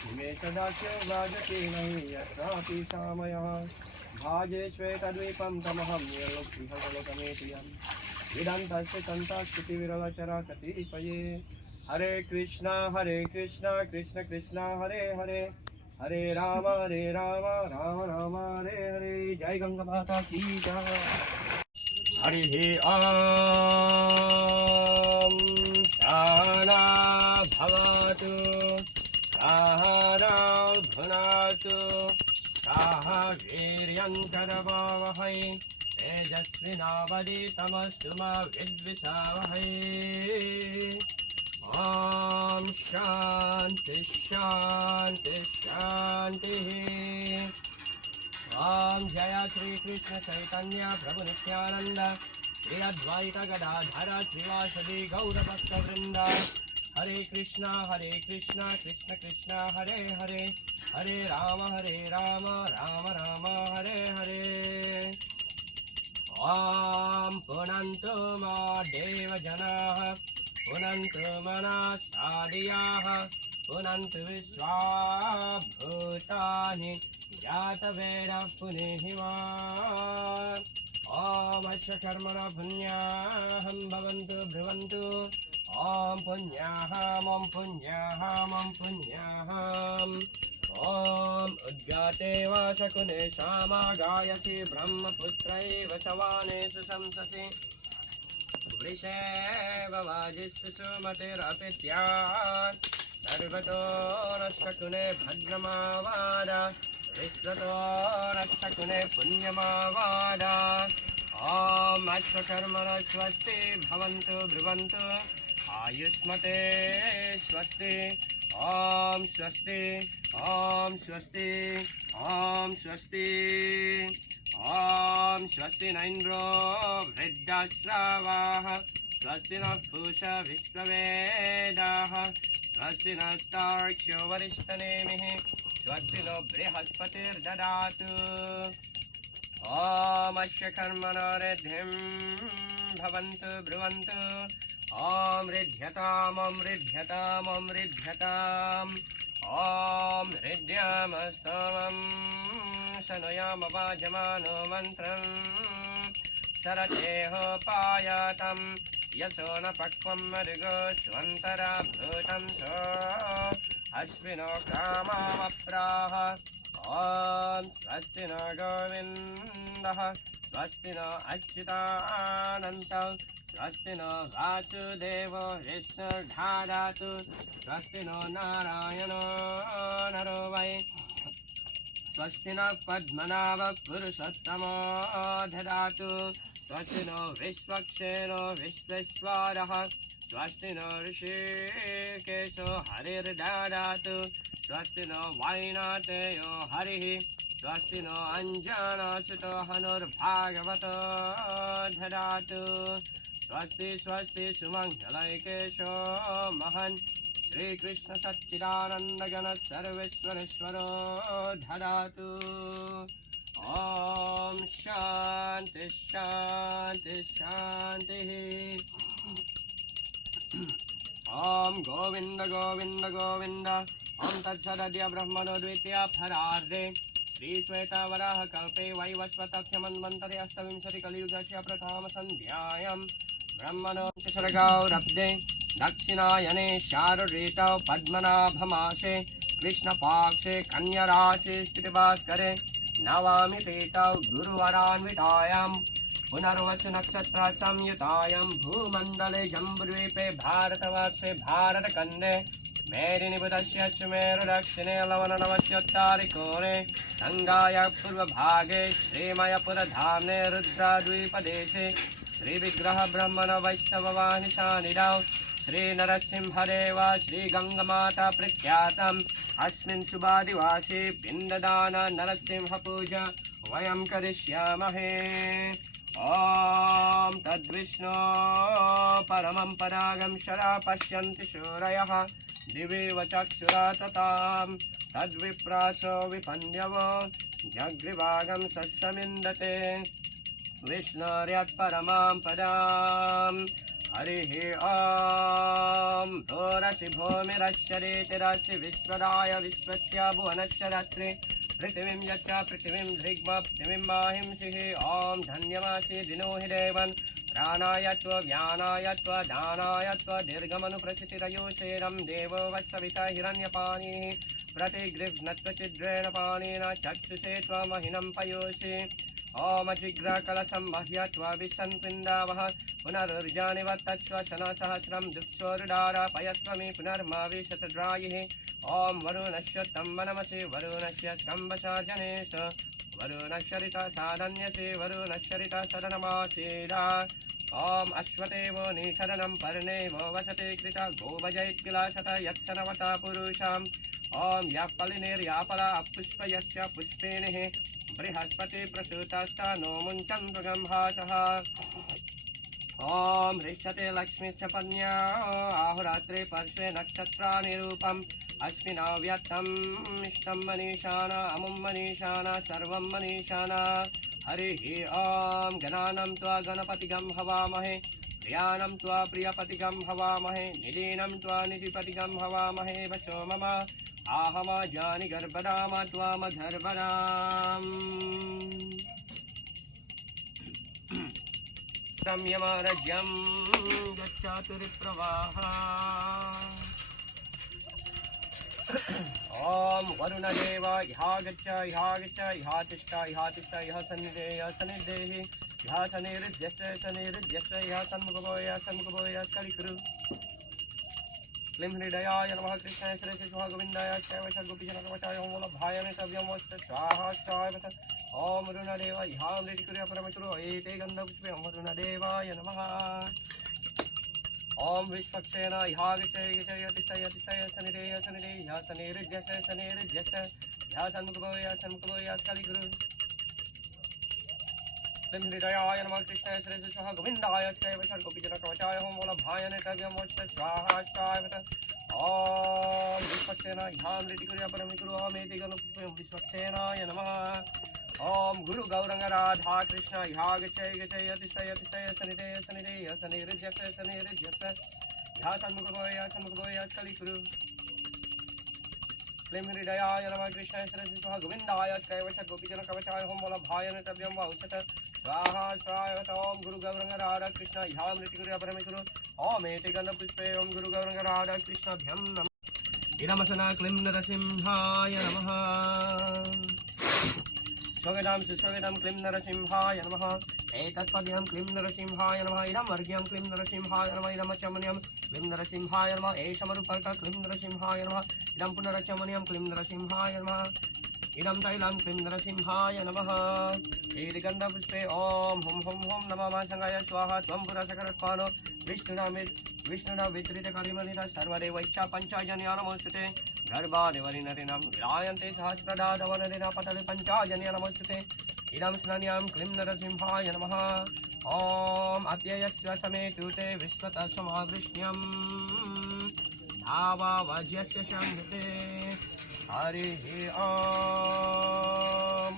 निमेषदाख्यो वाजते नहि यत्रापि सामयः भाजे श्वेतद्वीपं तमहं निर्लोक्ष्यमेतियं विदन्तस्य तन्तस्तुतिविरलचरा कतिपये हरे कृष्ण कृष्ण कृष्ण हरे हरे हरे राम राम राम हरे हरे। जय गंगा माता की जय। हरिः ॐ सहना भवतु सहना भुनक्तु सह वीर्यं करवावहै तेजस्विनावधीतमस्तु मा विद्विषावहै। ॐ शान्ति शान्ति शान्तिः। ॐ जय श्री कृष्ण चैतन्य प्रभु नित्यानंद श्री अद्वैत गदाधर श्रीवासदि गौरभक्तवृंद। हरे कृष्ण कृष्ण कृष्ण हरे हरे हरे राम राम राम हरे हरे। ॐ पुनन्तु मा देवजनाः पुनन्तु मनस्तादियाः पुनन्तु विश्वाभूतानि जातवेदः पुनीहिमा। ॐ अस्य कर्मणा पुण्याहं भवन्तु ब्रुवन्तु ॐ पुण्याहं पुण्याहं। ॐ उद्गाते वा शकुने श्यामा गायसि ब्रह्मपुत्रैव सवानेषु शंससि वृषेव वाजिष्ठु सुमतिरपि स्यात् सर्वतो न शकुने भद्रमावाद विश्वतो न शकुने पुण्यमावाद। ॐ अश्वकर्मण स्वस्ति भवन्तु ब्रुवन्तु आयुष्मते स्वस्ति। ॐ स्वस्ति ॐ स्वस्ति ॐ स्वस्ति ॐ स्वस्ति न इन्द्रो वृद्धश्रावाः स्वस्ति नः पूषा विश्ववेदाः स्वस्ति नस्तार्क्ष्यो वरिष्ठनेमिः स्वस्ति नो बृहस्पतिर्ददातु। ॐ अस्य कर्मणो रिद्धिं भवन्तु ब्रुवन्तु ॐ रिध्यताम् ॐ हृद्यामस्तमं शनुयाम वाजमानो मन्त्रं सरचेहोपायातं यशो न पक्वं मृगो स्वन्तरा भूतं सो अश्विनो कामामप्राह। ॐ स्वस्ति न गोविन्दः स्वस्ति न अच्युतानन्तः स्वस्ति नो वासुदेवो विष्णुर्धादातु स्वस्ति नो नारायणो नरो वै स्वस्ति नः पद्मनाभः पुरुषोत्तमो ददातु स्वस्ति नो विश्वक्सेनो विश्वेश्वरः स्वस्ति नो ऋषिकेशो हरिर्ददातु स्वस्ति नो वैनातेयो हरिः स्वस्ति नो अञ्जनासुतो हनुर्भागवतो ददातु स्वस्ति स्वस्ति सुमङ्गलैकेशो महन् श्रीकृष्ण सच्चिदानन्दगण सर्वेश्वरेश्वरो ददातु। ॐ शान्ति शान्ति शान्तिः। ॐ गोविन्द गोविन्द गोविन्द। ॐ तत्सदद्य ब्रह्मणो द्वितीया फरार्धे श्रीश्वेतावराह कल्पे वैवस्वतख्यमन्वन्तरे अष्टविंशतिकलियुगस्य प्रथम सन्ध्यायां ब्रह्मणो सर्गौरब्धे दक्षिणायने शारदृतौ पद्मनाभमासे कृष्णपाक्षे कन्याराशि स्थितिभास्करे नवामि पीतौ गुरुवरान्वितायां पुनर्वसु नक्षत्र संयुतायां भूमण्डले जम्बुद्वीपे भारतवर्षे भारतखण्डे मेदिनीपुरस्य सुमेरुदक्षिणे लवणनवत्योत्तरकोणे गङ्गायाः पूर्वभागे श्रीमयपुरधाम्ने रुद्रद्वीपदेशे श्रीविग्रह ब्रह्मण वैष्णववाहिनी सानिधौ श्रीनरसिंहदेव श्रीगङ्गमाता प्रख्यातम् अस्मिन् शुभादिवासे पिण्डदान नरसिंहपूजा वयं करिष्यामहे। ॐ तद्विष्णो परमं परागं शरा पश्यन्ति शूरयः दिवेव चक्षुरा ततां तद्विप्रासो विपन्यवो जग्रिवागं सत्समिन्दते विष्णोर्यत्परमां पदां हरिः ॐ भूरसि भूमिरश्चरेतिरसि विश्वराय विश्वस्य भुवनस्य रात्रि पृथिवीं यच्च पृथिवीं धृग्म पृथिवीं माहिंसिः ॐ धन्यमासि दिनो हि देवन् प्राणाय त्व व्यानाय त्व दानाय त्व दीर्घमनुप्रसितिरयोशेरं देवो वत्सविता हिरण्यपाणिः प्रतिगृह्णत्वचिद्रेण पाणिना चक्षुषे त्वमहिनं पयोषि ॐ जिग्रकलशं मह्यत्वा विशन्पिण्डावः पुनरुर्जानिवर्तस्व शनसहस्रं दुःस्वरुडारापयस्व मे पुनर्माविशतद्रायिः ॐ वरुणस्य तं मनमसि वरुणस्य स्तम्भशार्जनेश वरुणश्चरिता साधन्यसे वरुणश्चरिता सदनमासीदा ॐ अश्वतेवो निषदनं पर्णेवो वसते कृता गोवजैत्किलाशत यत्सनवता पुरुषाम् ॐ यापलिनिर्यापला पुष्पयश्च पुष्पेणिः बृहस्पति प्रसूतश्च नो मुञ्चन्तु गम्भासः ॐ हृष्यते लक्ष्मीश्च पन्या आहुरात्रे पार्श्वे नक्षत्रानिरूपम् अस्मिनाव्यक्तम् इष्टं मनीषाण अमुं मनीषाण सर्वं मनीषाण हरिः ॐ गणानं त्वा गणपतिगं हवामहे प्रियानं त्वा प्रियपतिगं हवामहे निलीनं त्वा निधिपतिगं हवामहे वशो मम आहमा जानि गर्भदाम त्वामधर्वणाम् यमरज्यं गच्छातुरिप्रवाहा ॐ वरुणदेव ह्या गच्छ ह्या गच्छ ह्या तिष्ठ ह्या तिष्ठ ह्या सन्निधेय सन्निधेहि ह्या शनिरुध्यस्य शनिरुध्यस्य ह्या सन्मुखभो ह्या सन्मुखभो ह्या कलिकुरु क्लीं हृदयाय नमः कृष्णाय श्रेयसे स्वाहा गोविन्दाय शिवाय गोपीजनकवचाय ओं वल्लभाय नैतव्यमोऽस्तु स्वाहा स्वाहा ॐ वरुणदेव ह्या मृतिकुर्या परमकुरु एते गन्धपुष्पे ॐ वरुणदेवाय नमः ॐ विश्वक्सेन ह्या गच्छय गच्छय तिष्ठय तिष्ठय शनिरेय शनिरेय ह्या शनिरुध्यस्य शनिरुध्यस्य ह्या सन्मुखभो ह्या सन्मुखभो ह्या कलिकुरु क्लीं हृदयाय नमः कृष्णाय श्रेयसे स्वाहा गोविन्दाय शिवाय गोपीजनकवचाय ओं वल्लभाय नैतव्यमोऽस्तु स्वाहा स्वाहा ॐ विश्वक्सेन ह्या मृतिकुर्या परमकुरु एते गन्धपुष्पे ॐ विश्वक्सेनाय नमः ॐ गुरु गौरंग राधा कृष्ण ह्या गच्छय गच्छय तिष्ठय तिष्ठय शनिरेय शनिरेय शनिरुध्यस्य शनिरुध्यस्य ह्या सन्मुखभो ह्या सन्मुखभो ह्या कलिकुरु क्लीं हृदयाय नमः कृष्णाय श्रेयसे स्वाहा गोविन्दाय शिवाय गोपीजनकवचाय ओं वल्लभाय नैतव्यं वाउचत स्वाहा स्वाहा ॐ गुरु गौरंग राधा कृष्ण ह्या मृतिकुर्या परमकुरु ॐ एते गन्धपुष्पे ॐ गुरु गौरंग राधा कृष्णाभ्यं नमः इदमसना क्लीं नरसिंहाय नमः स्वगदां सुस्वगदां क्लीं नरसिंहाय नमः एतत्पद्यं क्लीं नरसिंहाय नमः इदं वर्ग्यं क्लीं नरसिंहाय नमः इदमचमन्यं क्लीं नरसिंहाय नमः एषमरूपक क्लीं नरसिंहाय नमः इदं पुनरचमन्यं क्लीं नरसिंहाय नमः इदं तैलं क्लीं नरसिंहाय नमः ईदिगन्धपुष्पे ॐ हुं हुं हुं नमः संगाय स्वाहा त्वं पुरसकरत्वानो विष्णुना वितरितकरिमनिता सर्वदेवैश्च पञ्चाजन्या नमोस्तुते गर्भादिवरिनरिनं विलायन्ते सहस्रदाधवनरिना पतले पञ्चाजन्या नमोस्तुते इदं स्नान्यां क्लीं नरसिंहाय नमः ॐ अत्ययस्य समेतुते विश्वतः समावृष्ण्यं धावावज्यस्य शङ्गते हरिः ॐ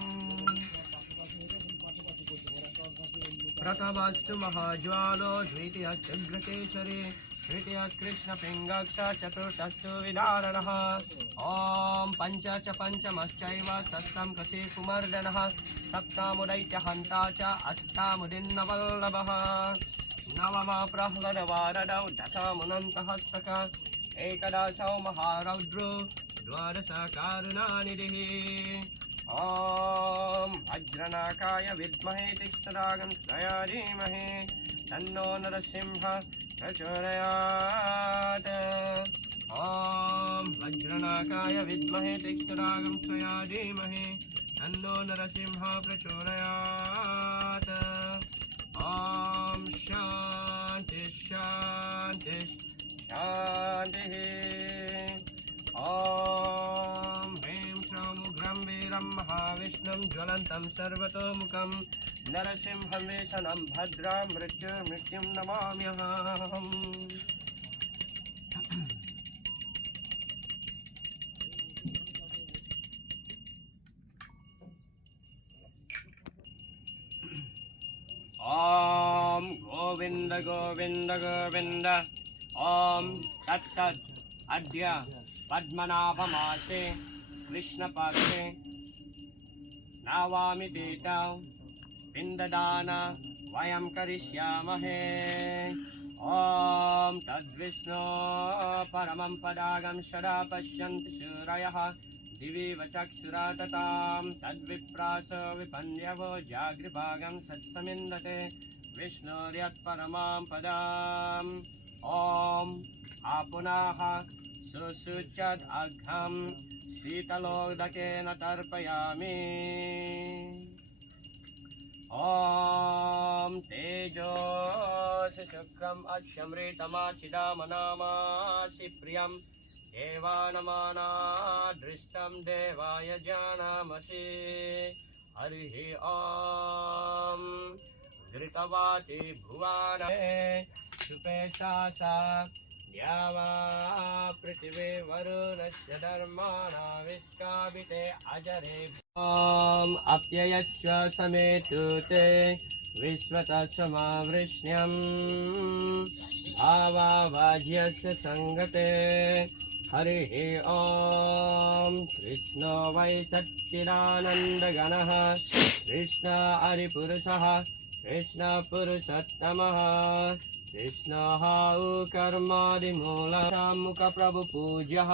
प्रथमस्तु महाज्वालो द्वितीयस्तु घृतेश्वरी तृतीयः कृष्णपिङ्गक्ष चतुर्थस्तु विदारणः ॐ पञ्च च पञ्चमश्चैव षष्ठं कशीकुमर्दनः सप्तमुदैत्यहन्ता च अष्टामुदिन्नवल्लभः नवमा प्रह्लादवारदौ दशमुनन्तहस्तक एकदशौ महारौद्रो द्वादश कारुणानिधिः ॐ ॐ गोविन्द गोविन्द गोविन्द ॐ तत्सत् अद्य पद्मनाभमासे कृष्णपक्षे नवमी तिथौ पिण्डदान वयं करिष्यामहे। ॐ तद्विष्णो परमं पदागं सदा पश्यन्ति सूरयः दिवि चक्षुरा ततां तद्विप्रास विपन्यवो जागृभागं सत्समिन्दते विष्णोर्यत्परमां पदाम्। ॐ आपुनः सुशुच्यद् अघं शीतलोदकेन तर्पयामि। ॐ तेजोसि शुक्रम् अश्यमृतमासिदामनामासि प्रियं देवानमानादृष्टं देवाय जानामसि। हरिः ॐ घृतवाति भुवाने सुपेशासा द्यावा पृथिवी वरुणस्य धर्माणा विश्काबिते अजरे। ॐ अप्ययस्व समेतुते विश्वतस्मावृष्ण्यम् भावावाज्यस्य सङ्गते। हरिः ॐ कृष्णो वै सच्चिदानन्दगणः कृष्ण हरिपुरुषः कृष्ण पुरुषोत्तमः कृष्णः कर्मादिमूलमुखप्रभुपूज्यः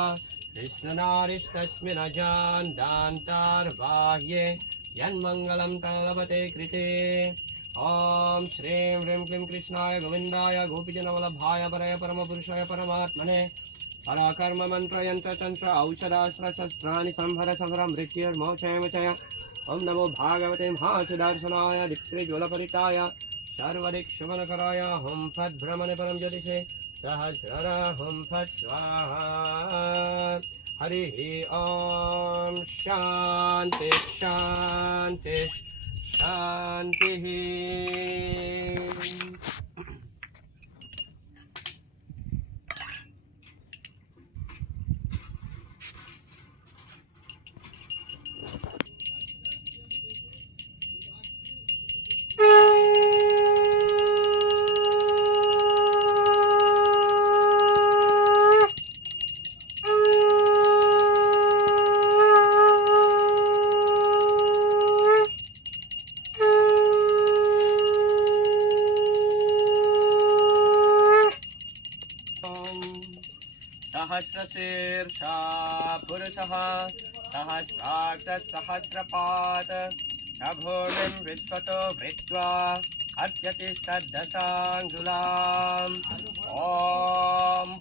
कृष्णनारिस्तस्मिन् दान्तार्बाह्ये यन्मङ्गलं तल्लभते कृते। ॐ श्रीं ह्रीं क्लीं कृष्णाय गोविन्दाय गोपीजनवल्लभाय परय परमपुरुषाय परमात्मने पराकर्म मन्त्रयन्त्र तन्त्र औषधास्त्रशस्त्राणि संहर संहर मृत्युर्मोक्षयमचय। ॐ नमो भागवते महासुदर्शनाय दिक्त्रिज्वलपरिताय सर्वदिक्शमनकराय हुं फट् भ्रमणे परं ज्योतिषे सहस्रर हुं फट् स्वाहा। हरिः ॐ शान्ति शान्ति शान्तिः। सहस्रशीर्षा पुरुषः सहस्राक्षसहस्रपात् भूमिं विश्वतो भृत्वा अत्यतिष्ठद्दशाङ्गुलाम्। ॐ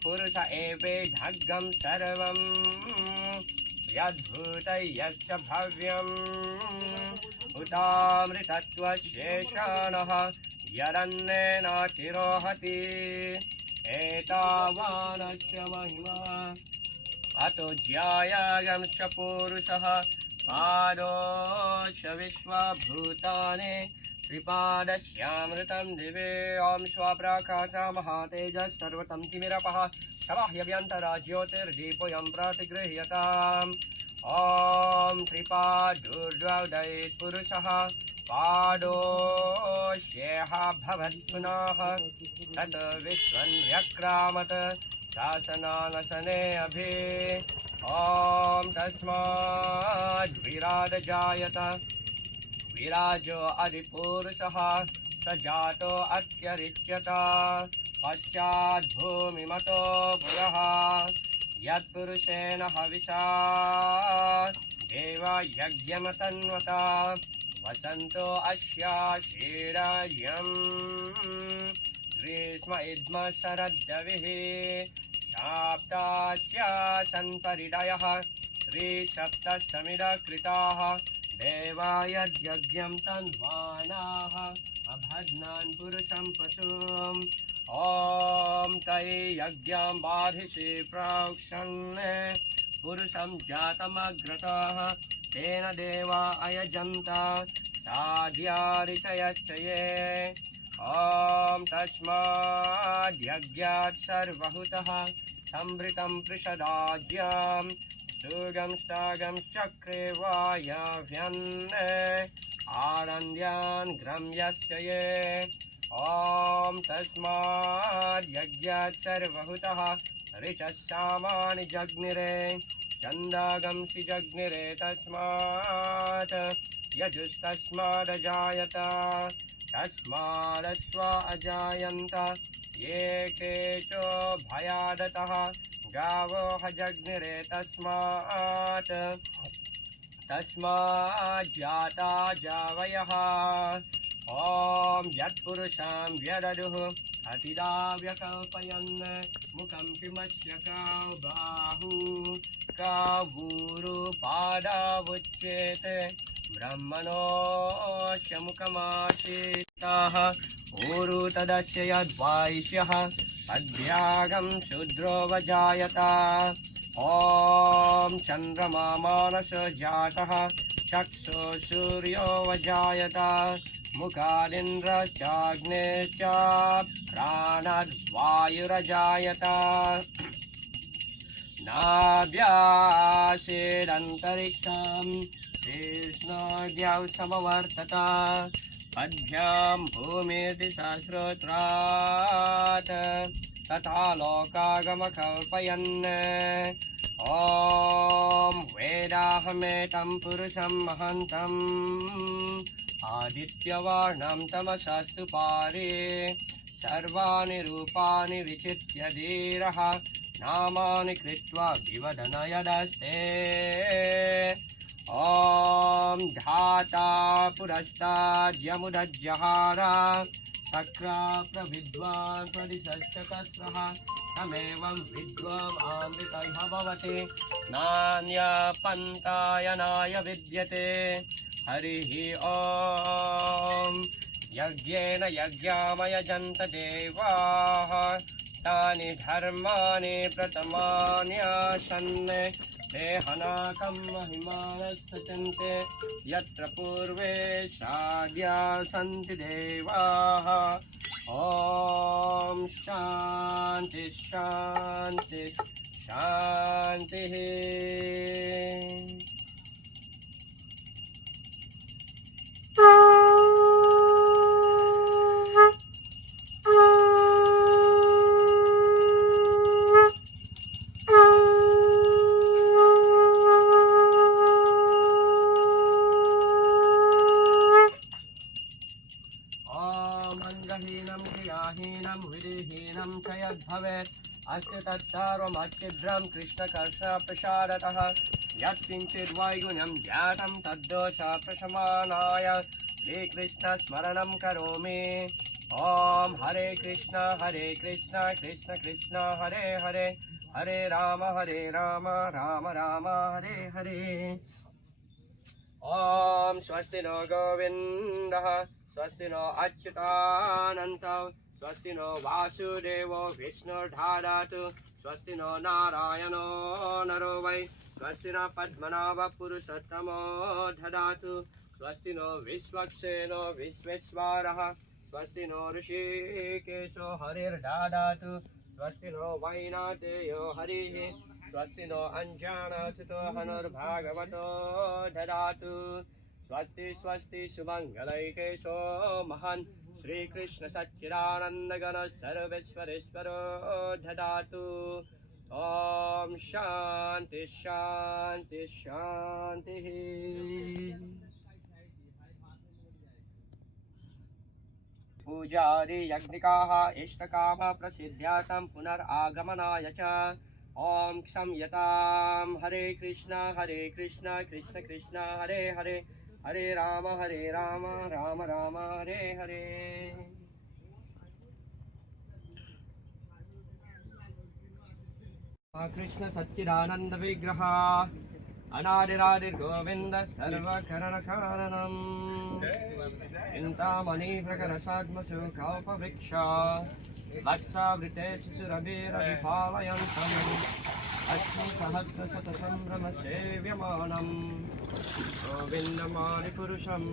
पुरुष एवेढग्गं सर्वं यद्भूतयश्च भव्यम् उतामृतत्वशेषाणः यदन्नेन तिरोहति। एतावानस्य महिमा अतो ज्यायागंश्च पुरुषः पादोश्च विश्वभूतानि त्रिपादस्यामृतं दिवे। ॐ स्वप्रकाश महातेजः सर्वतं तिमिरपः सबाह्यभ्यन्तरा ज्योतिर्दीपोऽयं प्रतिगृह्यताम्। ॐ त्रिपादोर्ध्वोदयेत् पुरुषः पादोष्येह भवत् पुनः तत् विश्वं व्यक्रामत् शासनानशने अभि। ॐ तस्माद् विराजजायत विराजो अधिपुरुषः स जातो अत्यरिच्यत। पश्चाद्भूमिमतो पुरः यत्पुरुषेण हविषा देवयज्ञमतन्वता वसन्तो अस्याशीरयम् ग्रीष्म इद्म शरद्रविः शाप्तास्य सन्परिडयः त्रिसप्तशमिदकृताः देवायज्ञं तन्वानाः अभद्नान् पुरुषं पशुम्। ॐ तै यज्ञं बाधिषि प्रोक्षन् पुरुषं जातमग्रतः तेन देवा अयजन्त साध्यारिषयश्च ये। ॐ तस्माद्यज्ञात् सर्वहुतः संवृतं पृषदाज्यं सुगं सागं चक्रे वायव्यन् आनन्द्यान् ग्रम्यश्च ये ॐ तस्माद् यज्ञात् सर्वहुतः ऋचः जग्निरे छन्दागंसि जग्निरे तस्मात् यजुस्तस्मादजायत तस्मादश्वा अजायन्त ये केचो भयादतः गावो जग्निरे तस्मात् जाता जावयः ॐ यत्पुरुषां व्यददुः अतिदा व्यकल्पयन् मुखं किमस्य बाहु कावूरुपादावुच्येत ब्रह्मणोऽस्य मुखमासीताः ऊरु तदस्य यद्वाय्ष्यः तद्भ्यागं शूद्रो वजायत ॐ चन्द्रमा मानसो जातः चक्षु सूर्यो वजायत मुखादिन्द्रश्चाग्निश्च प्राणद्वायुरजायत नाभ्यासेदन्तरिक्षं कृष्णोऽद्यौ समवर्तत पद्भ्यां भूमिर्दिशाश्रोत्रात् तथा लोकागमकल्पयन् ॐ वेदाहमेतं पुरुषं महन्तम् आदित्यवर्णं तमसस्तु पारे सर्वाणि रूपाणि विचित्य धीरः नामानि कृत्वा विवदन यदस्ते ॐ धाता पुरस्ताद्यमुदज्जहार सक्रा प्रविद्वान् प्रदिशश्चतस्रः तमेवं विद्वाम् अमृतः भवति नान्यपन्थायनाय विद्यते हरिः ॐ यज्ञेन यज्ञामयजन्त देवाः तानि धर्माणि प्रथमान्यासन् ते हनाकं महिमानस्तचन्ते यत्र पूर्वे साद्या सन्ति देवाः ॐ शान्ति शान्ति शान्तिः अस्य तत्सर्वमच्छिद्रं कृष्णकर्षप्रसादतः यत्किञ्चिद्वैगुण्यं ज्ञातं तद्दोषप्रशमनाय श्रीकृष्णस्मरणं करोमि ॐ हरे कृष्ण कृष्ण कृष्ण हरे हरे हरे राम राम राम हरे हरे ॐ स्वस्ति नो गोविन्दः स्वस्ति नो अच्युतानन्तः स्वस्ति नो वासुदेवो विष्णुर्धारतु स्वस्ति नो नारायणो नरो वै स्वस्ति न पद्मनाभ पुरुषोत्तमो ददातु स्वस्ति नो विश्वक्सेनो विश्वेश्वरः स्वस्ति नो ऋषिकेशो हरिर्ददातु स्वस्ति नो वैनातेयो हरिः स्वस्ति नो अञ्जनसुतो हनुर्भागवतो ददातु स्वस्ति स्वस्ति सुमङ्गलैकेशो महान् श्रीकृष्ण सच्चिदानन्दगण सर्वेश्वरेश्वरो ददातु ॐ शान्ति शान्ति शान्तिः पूजादि यज्ञिकाः इष्टकाम प्रसिद्ध्यातं पुनरागमनाय च ॐ क्षम्यतां हरे कृष्ण कृष्ण कृष्ण हरे हरे हरे राम राम राम हरे हरे कृष्ण सच्चिदानंद विग्रह अनादिरादिर्गोविंद सर्वकरणकारणम् चिन्तामणि प्रकरसात्मसु कल्पवृक्ष वत्सावृते शिशुरभिरभिपालयन्तम् अस्मि सहस्रशतसम्भ्रमसेव्यमानम् गोविन्दमादिपुरुषं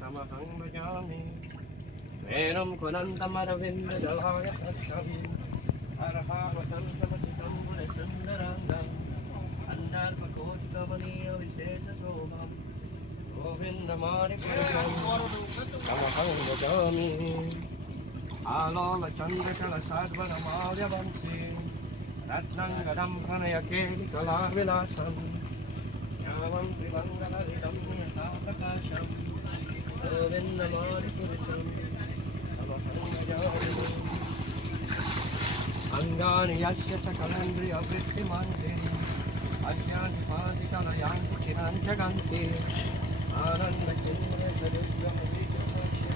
तमहं भजामि वेणुं कुनन्तमरविन्ददलायतम् अर्हावतंसमसितं गुणसुन्दराङ्गम् अन्दार्पकोटिकमनीयविशेषशोभम् गोविन्दमारिपुरुषं तमहं भजामि आलोलचन्द्रकलसाद्वनमाव्यवंसि रत्नङ्गदं प्रणयकेलिकलाविलासं श्यामं त्रिमङ्गलहृदं यथाप्रकाशं गोविन्दमारिपुरुषं तमहं भजामि अङ्गानि यस्य सकलेन्द्रियवृत्तिमन्ते अज्ञानिपादिकलयान्ति चिरं जगन्ति आनन्दचिन्मयसदृशमधिकमोक्ष्य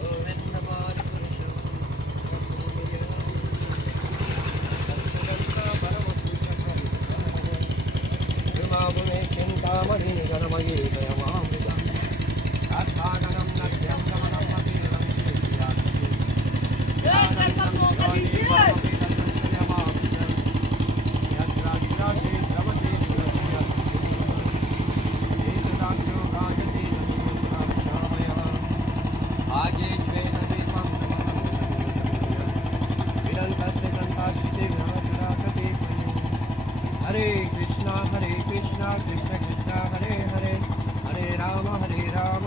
गोविन्दमारिपुरुषं विमामुने चिन्तामणि गणमयी दयमामृतम् अर्थागणं नद्यं गमनं मतीरं हरे कृष्णा कृष्ण कृष्ण हरे हरे हरे राम राम